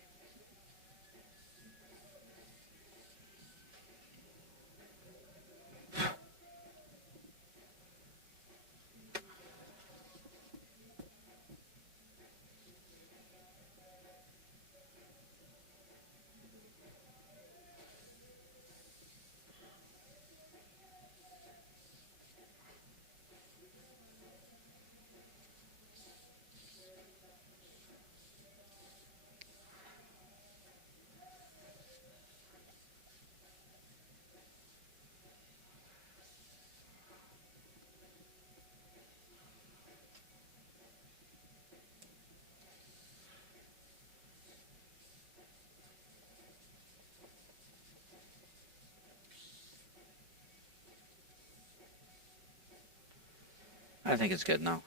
I think it's good now.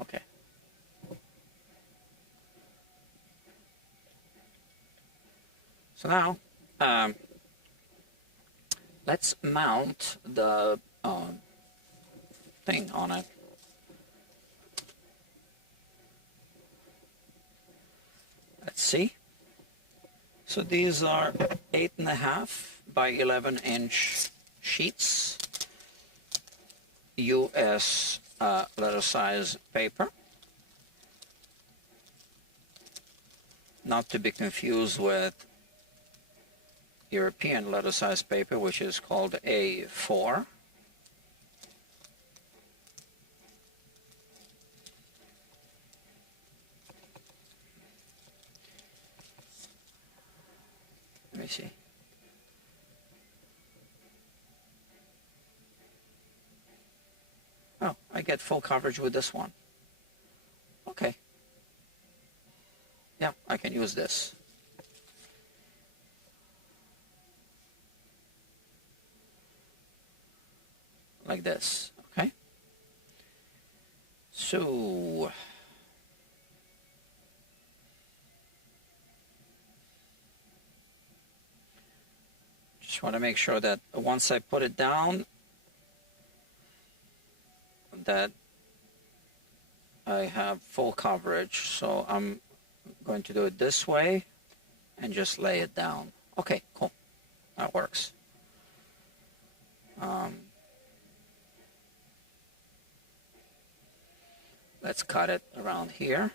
Okay. So now, let's mount the thing on it. Let's see. So these are 8.5 by 11-inch sheets, US letter size paper, not to be confused with European letter size paper, which is called A4. Let me see. Oh, I get full coverage with this one. Okay. Yeah, I can use this. Like this, okay? So, just want to make sure that once I put it down, that I have full coverage. So I'm going to do it this way and just lay it down. Okay, cool. That works. Let's cut it around here.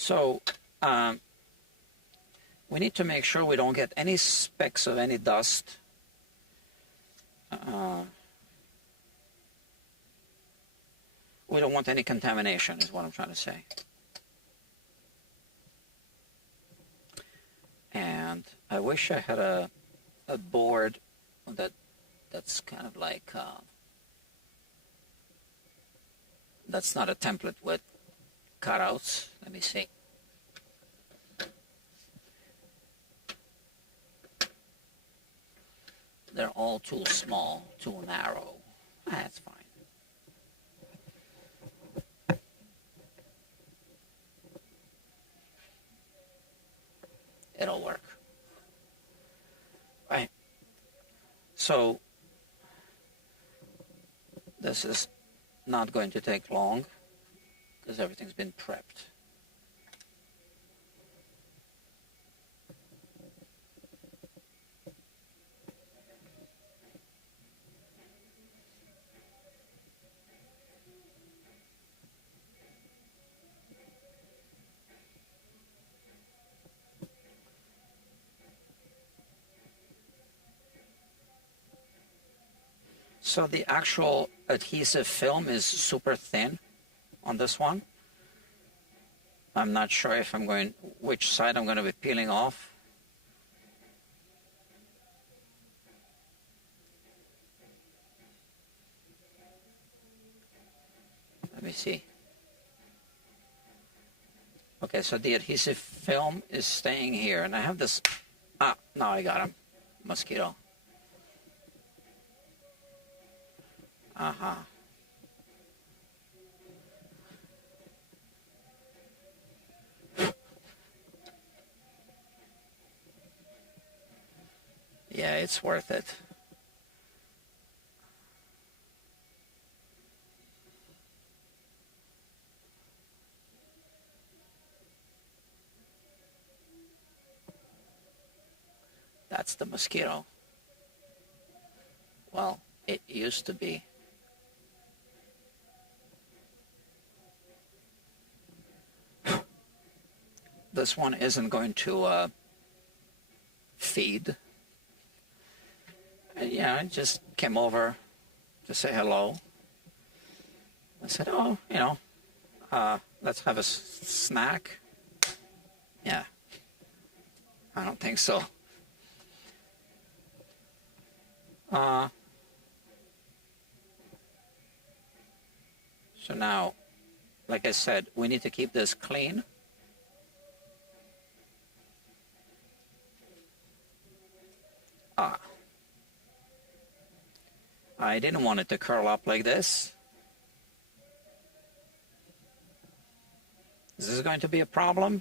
So we need to make sure we don't get any specks of any dust. We don't want any contamination, is what I'm trying to say. And I wish I had a board that's kind of like that's not a template with cutouts. Let me see. They're all too small, too narrow. That's fine. It'll work. Right. So this is not going to take long because everything's been prepped. So the actual adhesive film is super thin on this one. I'm not sure if which side I'm going to be peeling off. Let me see. Okay, so the adhesive film is staying here, and I have this. Ah, now I got him. Mosquito. Uh-huh. Yeah, it's worth it. That's the mosquito. Well, it used to be. This one isn't going to feed. And yeah, I just came over to say hello. I said, oh, let's have a snack. Yeah, I don't think so. So now, like I said, we need to keep this clean. I didn't want it to curl up like this. Is this going to be a problem?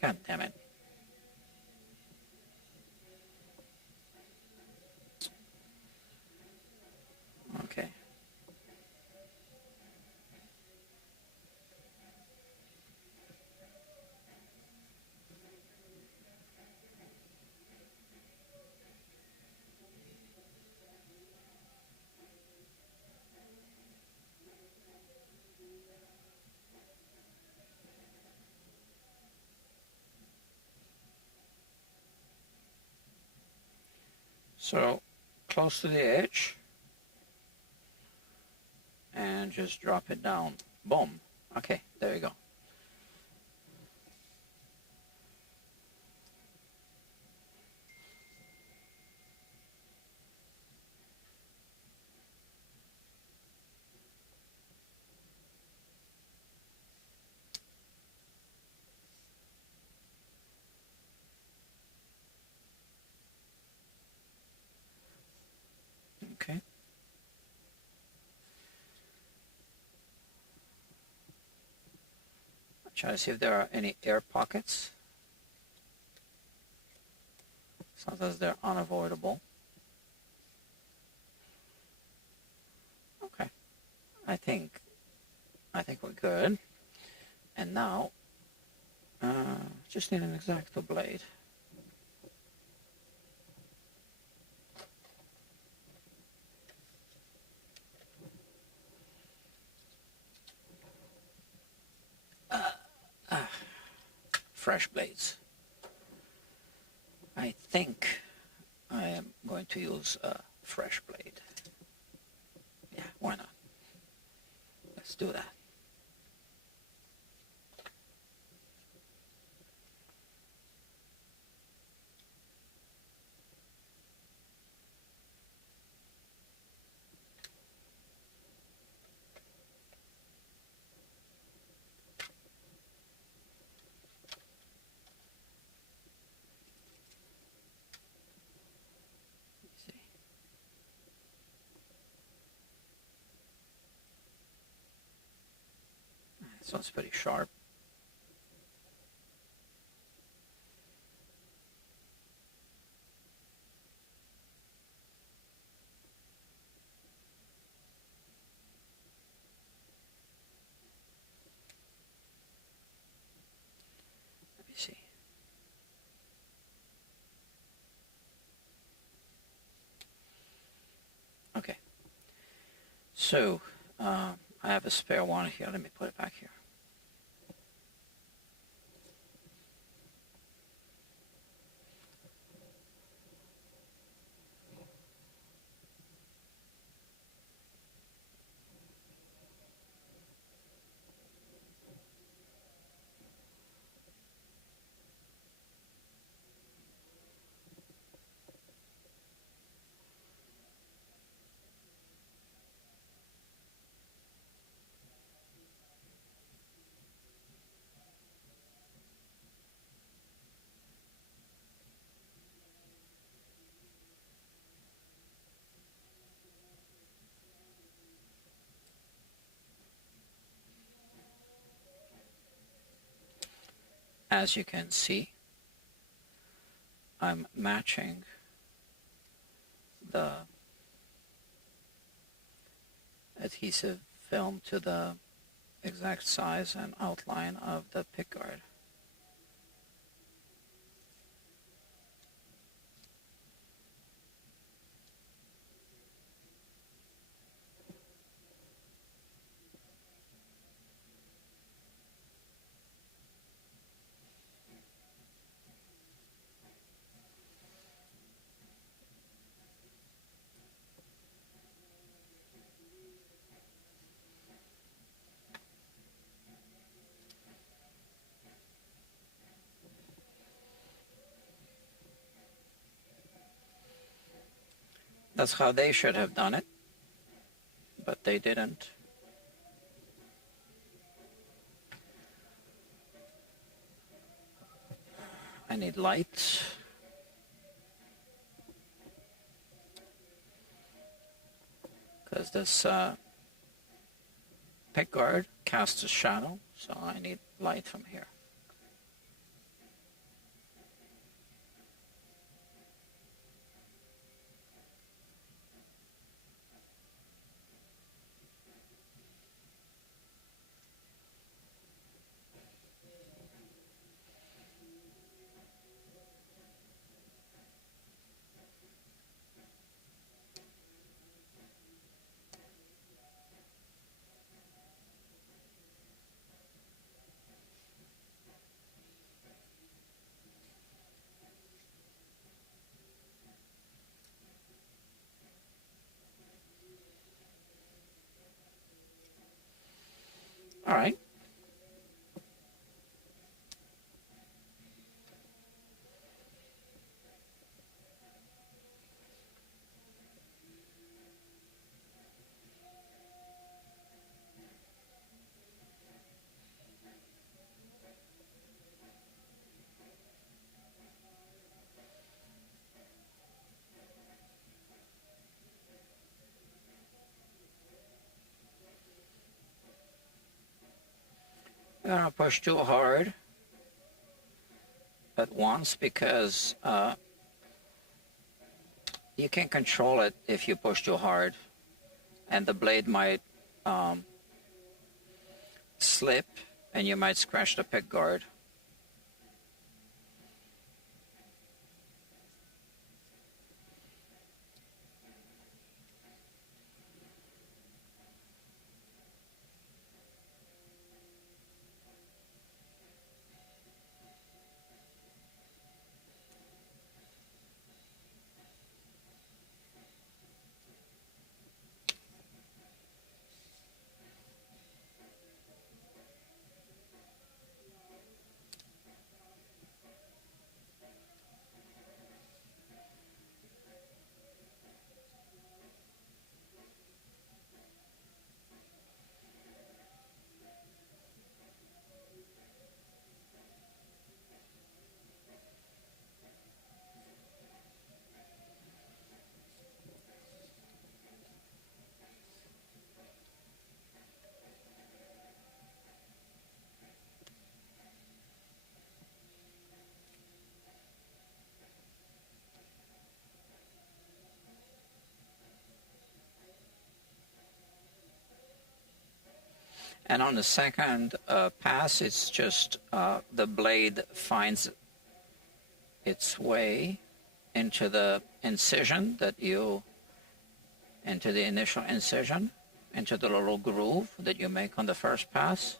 God damn it. Okay. So, close to the edge, and just drop it down. Boom. Okay, there you go. Okay. Try to see if there are any air pockets. Sometimes they're unavoidable. Okay. I think we're good. And now, just need an X-Acto blade. Fresh blades. I think I am going to use a fresh blade. Yeah, why not? Let's do that. Sounds pretty sharp. Let me see. Okay. So, I have a spare one here. Let me put it back here. As you can see, I'm matching the adhesive film to the exact size and outline of the pickguard. That's how they should have done it, but they didn't. I need light. Because this pickguard casts a shadow, so I need light from here. All right. I'm gonna push too hard at once because you can't control it if you push too hard, and the blade might slip and you might scratch the pickguard. And on the second pass, it's just the blade finds its way into the incision into the initial incision, into the little groove that you make on the first pass.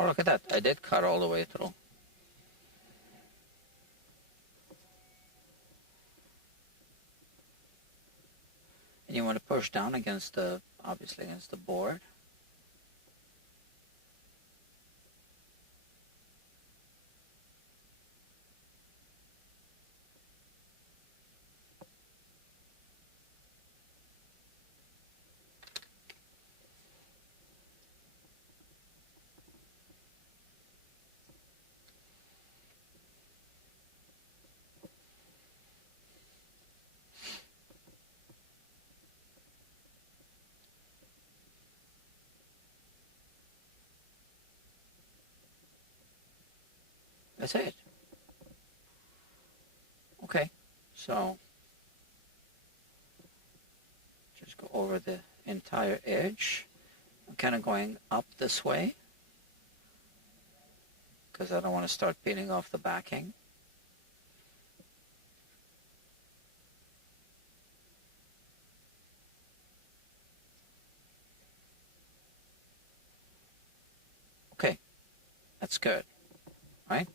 Oh, look at that. I did cut all the way through. And you want to push down against obviously against the board. That's it. Okay, so just go over the entire edge. I'm kind of going up this way because I don't want to start peeling off the backing. Okay, that's good, right?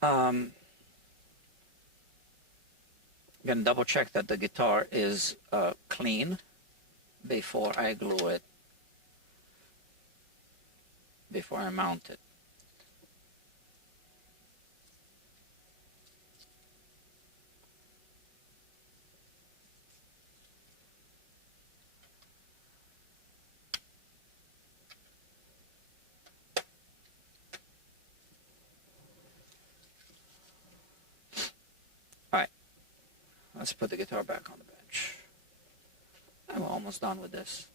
I'm going to double check that the guitar is clean before I glue it, before I mount it. All right, let's put the guitar back on the bench. I'm almost done with this.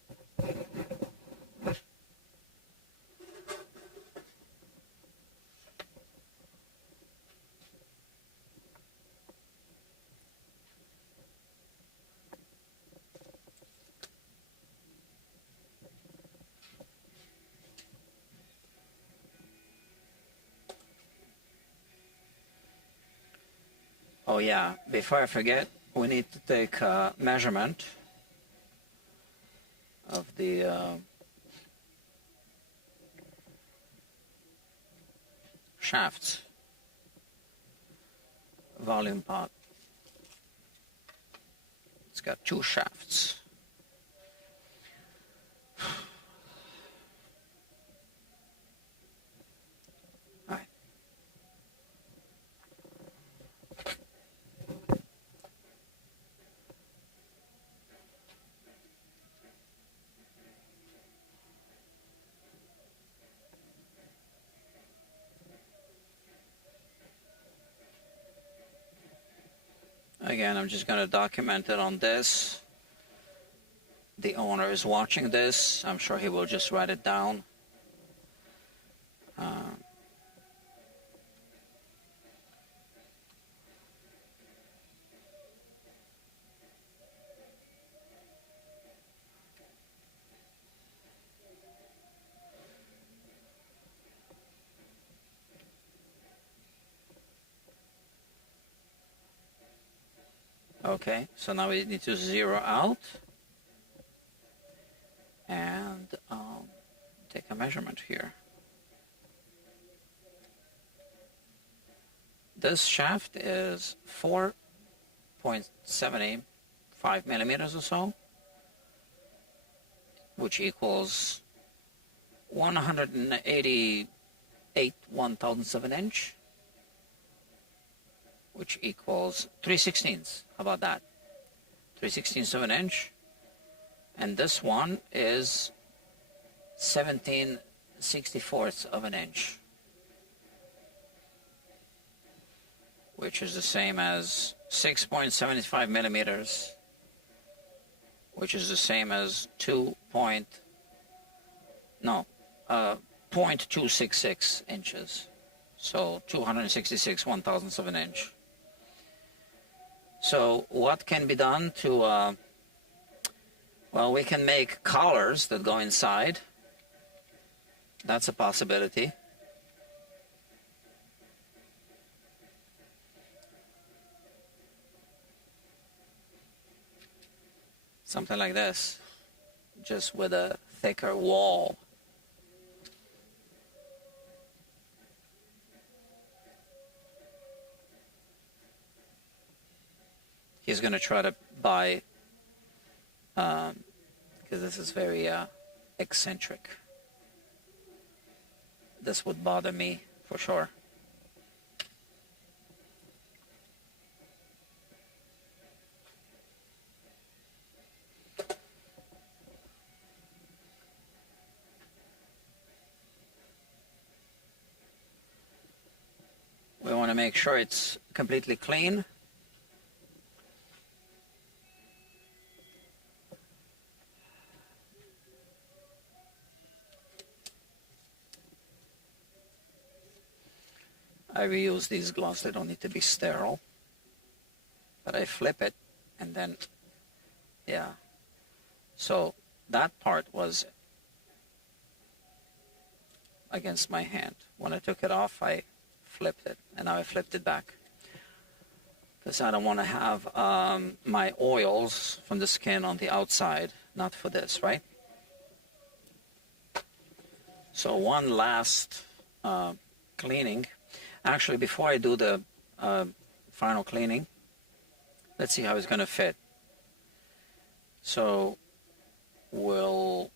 Oh yeah, before I forget, we need to take a measurement of the shafts, volume pot. It's got 2 shafts. All right. Again, I'm just going to document it on this. The owner is watching this. I'm sure he will just write it down. Okay, so now we need to zero out and take a measurement here. this shaft is 4.75 millimeters or so, which equals 188/1000 of an inch, which equals 3/16. How about that? 3/16 of an inch. And this one is 17/64 of an inch, which is the same as 6.75 millimeters, which is the same as 0.266 inches. So 266/1000 of an inch. So what can be done to, well, we can make collars that go inside. That's a possibility. Something like this, just with a thicker wall. He's going to try to buy, because this is very eccentric. This would bother me for sure. We want to make sure it's completely clean. I reuse these gloves, they don't need to be sterile. But I flip it and then, yeah. So that part was against my hand. When I took it off, I flipped it, and now I flipped it back. Because I don't want to have my oils from the skin on the outside, not for this, right? So one last cleaning. Actually, before I do the final cleaning, let's see how it's going to fit. So you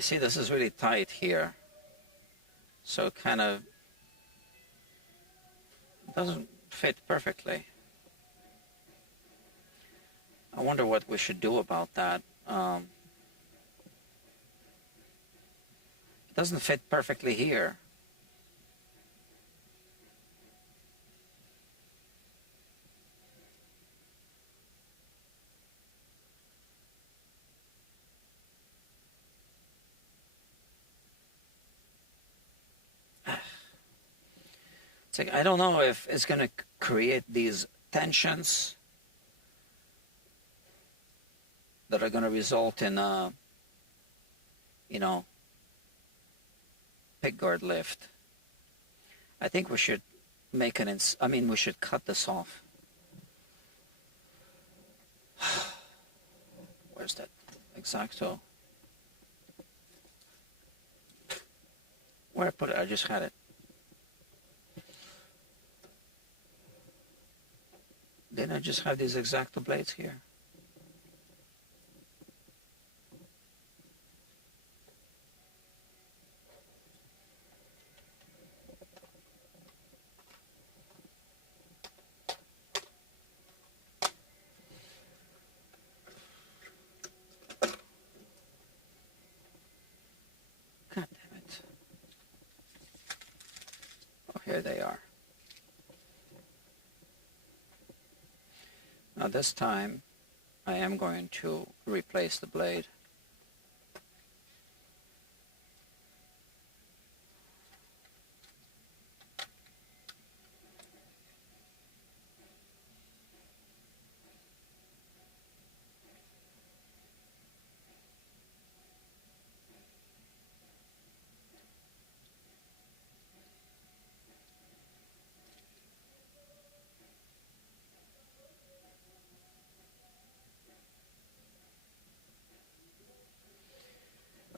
see this is really tight here. So it kind of doesn't fit perfectly. I wonder what we should do about that. It doesn't fit perfectly here. It's like, I don't know if it's going to create these tensions that are going to result in you know, pickguard lift. I think we should make we should cut this off. Where's that X-Acto? Where I put it? I just had it. Didn't I just have these X-Acto blades here? God damn it. Oh, here they are. Now this time, I am going to replace the blade.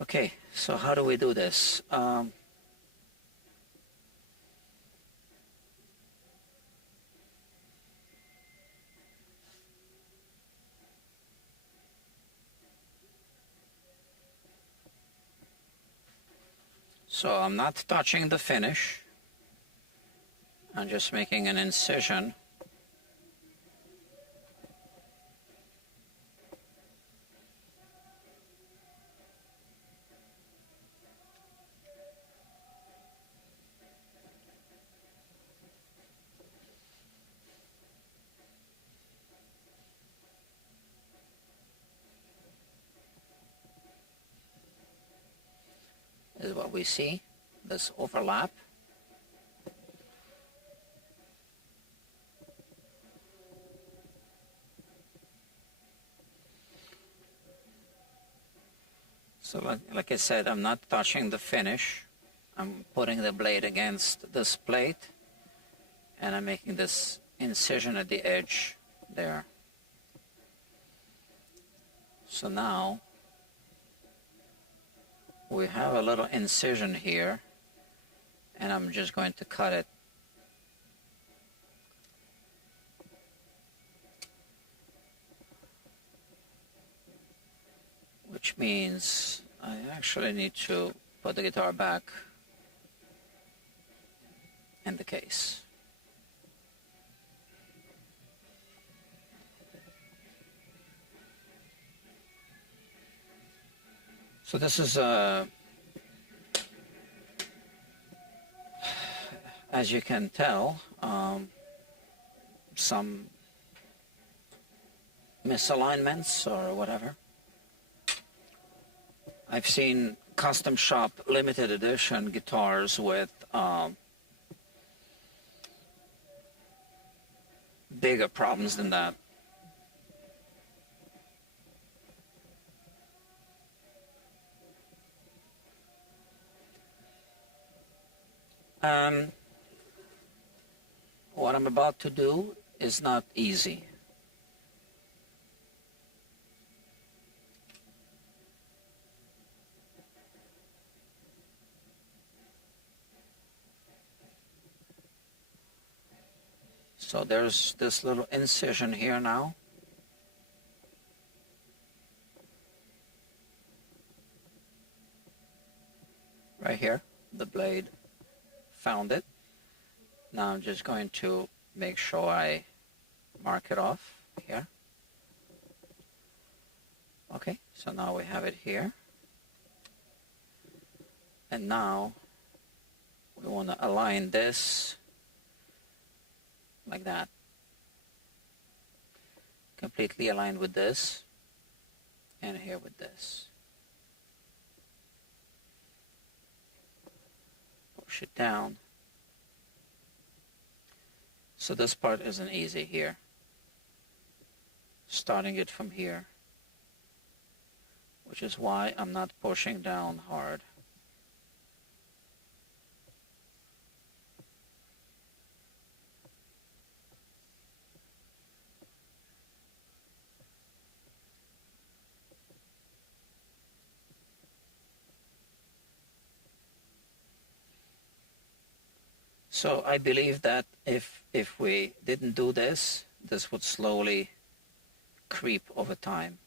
Okay, so how do we do this? So I'm not touching the finish. I'm just making an incision. This is what we see, this overlap. So like I said, I'm not touching the finish. I'm putting the blade against this plate, and I'm making this incision at the edge there. So now we have a little incision here, and I'm just going to cut it. Which means I actually need to put the guitar back in the case. So this is as you can tell, some misalignments or whatever. I've seen custom shop limited edition guitars with bigger problems than that. What I'm about to do is not easy. So there's this little incision here now. Right here, the blade found it. Now I'm just going to make sure I mark it off here. Okay, so now we have it here. And now we want to align this like that. Completely aligned with this, and here with this. Push it down. So this part isn't easy here. Starting it from here, which is why I'm not pushing down hard. So I believe that if we didn't do this, this would slowly creep over time.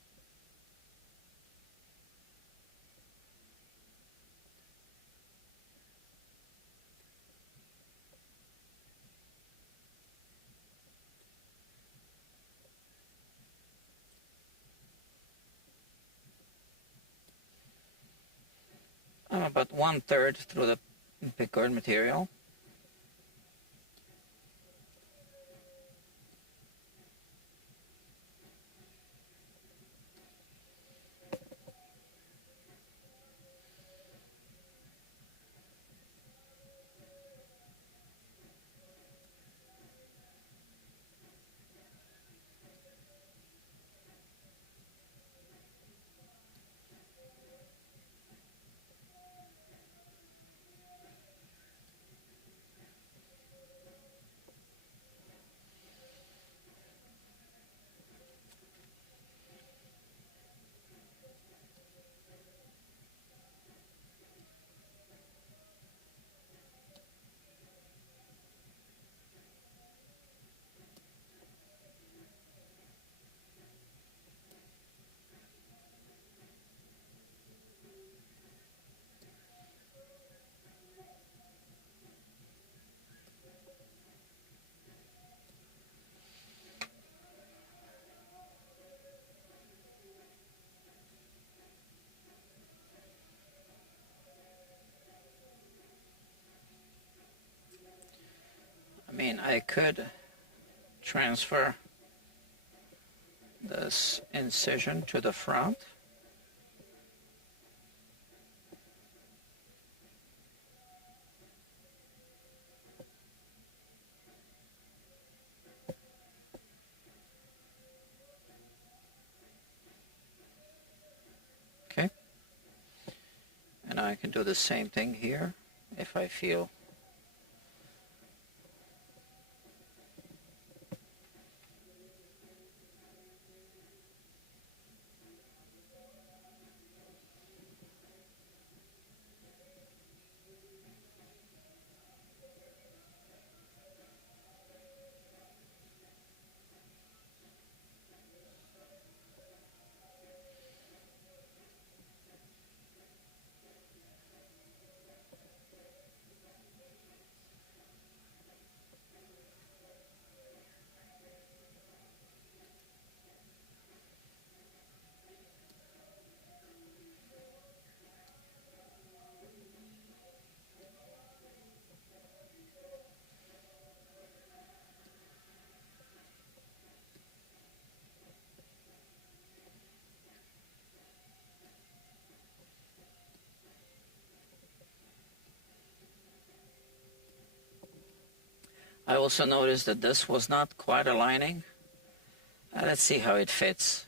I'm about 1/3 through the pickguard material. mean, I could transfer this incision to the front. Okay. And I can do the same thing here if I feel. I also noticed that this was not quite aligning. Let's see how it fits.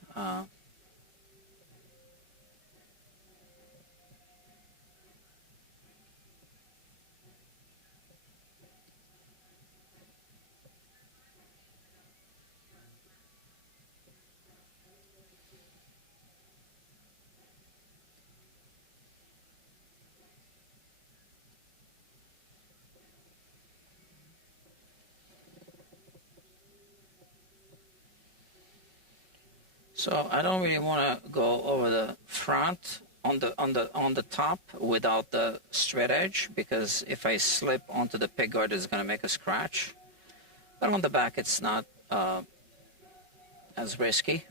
So I don't really want to go over the front on the top without the straight edge, because if I slip onto the pickguard, it's going to make a scratch. But on the back, it's not as risky.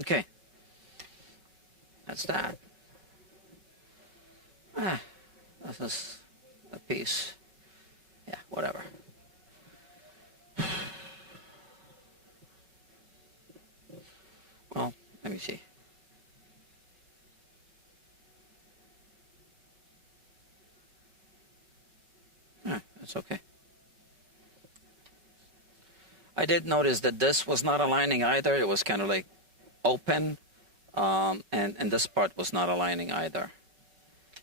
Okay, that's that. This is a piece. Yeah, whatever. Well, let me see. That's okay. I did notice that this was not aligning either. It was kind of like open, and this part was not aligning either.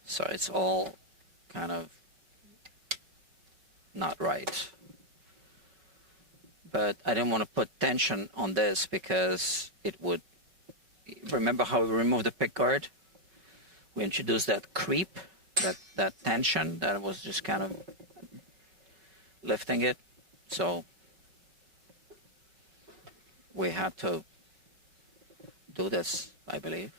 So it's all kind of not right. But I didn't want to put tension on this because it would, remember how we removed the pickguard? We introduced that creep, that tension that was just kind of lifting it. So we had to do this, I believe.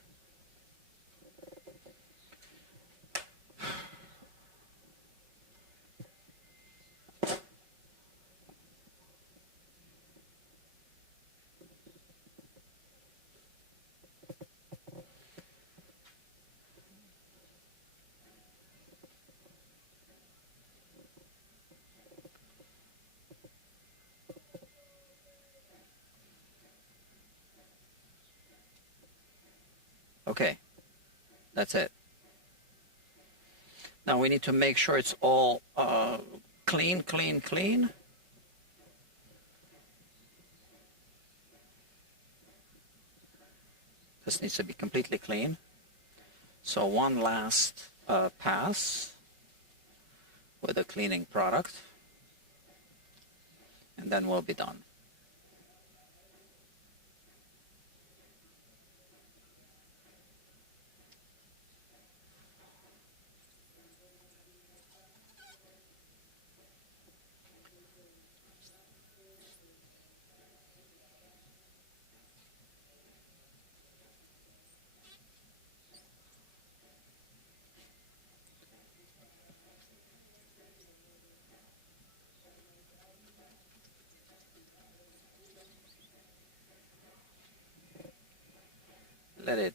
Okay, that's it. Now we need to make sure it's all clean, clean, clean. This needs to be completely clean. So one last pass with a cleaning product, and then we'll be done. let it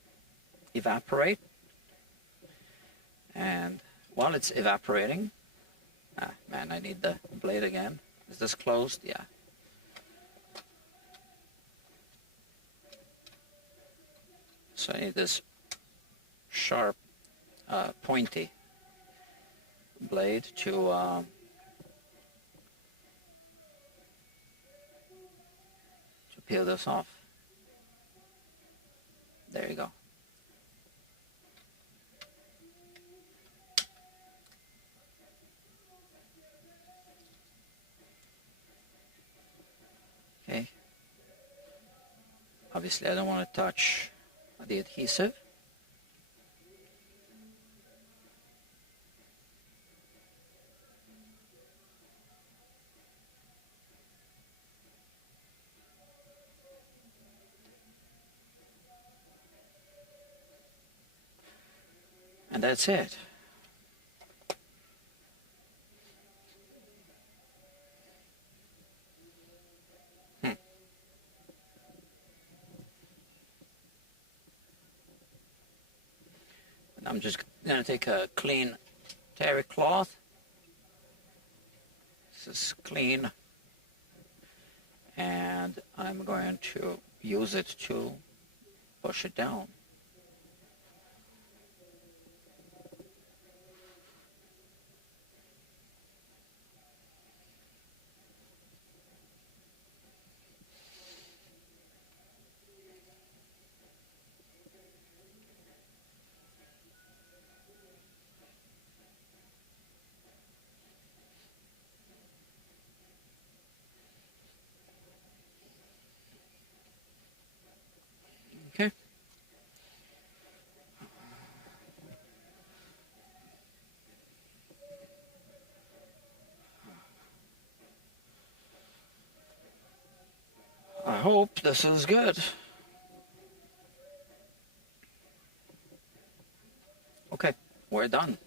evaporate. And while it's evaporating, man, I need the blade again. Is this closed? Yeah. So I need this sharp, pointy blade to peel this off. There you go. Okay. Obviously, I don't want to touch the adhesive. And that's it. And I'm just going to take a clean terry cloth. This is clean. And I'm going to use it to push it down. Okay. I hope this is good. Okay, we're done.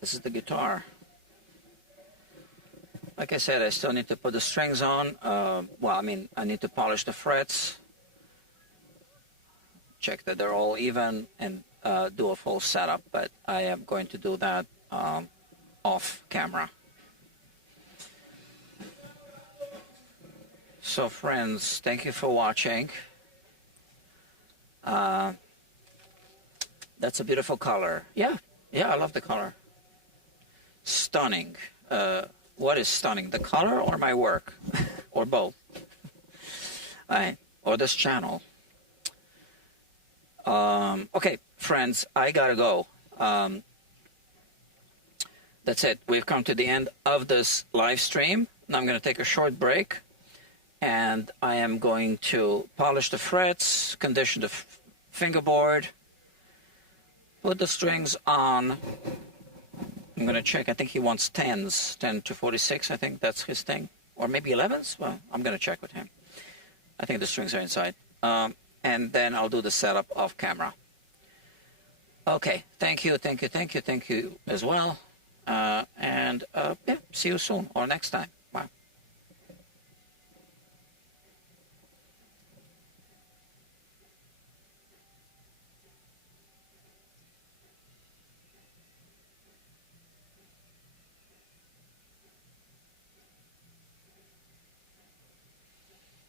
This is the guitar. Like I said, I still need to put the strings on. Well, I mean, I need to polish the frets, check that they're all even, and do a full setup, but I am going to do that off camera. So friends, thank you for watching. That's a beautiful color. Yeah, I love the color. Stunning. What is stunning, the color or my work? Or both? Or this channel. Okay, friends, I gotta go. That's it. We've come to the end of this live stream. Now I'm going to take a short break, and I am going to polish the frets, condition the fingerboard, put the strings on. I'm going to check. I think he wants 10s, 10 to 46. I think that's his thing. Or maybe 11s. Well, I'm going to check with him. I think the strings are inside. And then I'll do the setup off camera. Okay. Thank you as well. Yeah, see you soon or next time.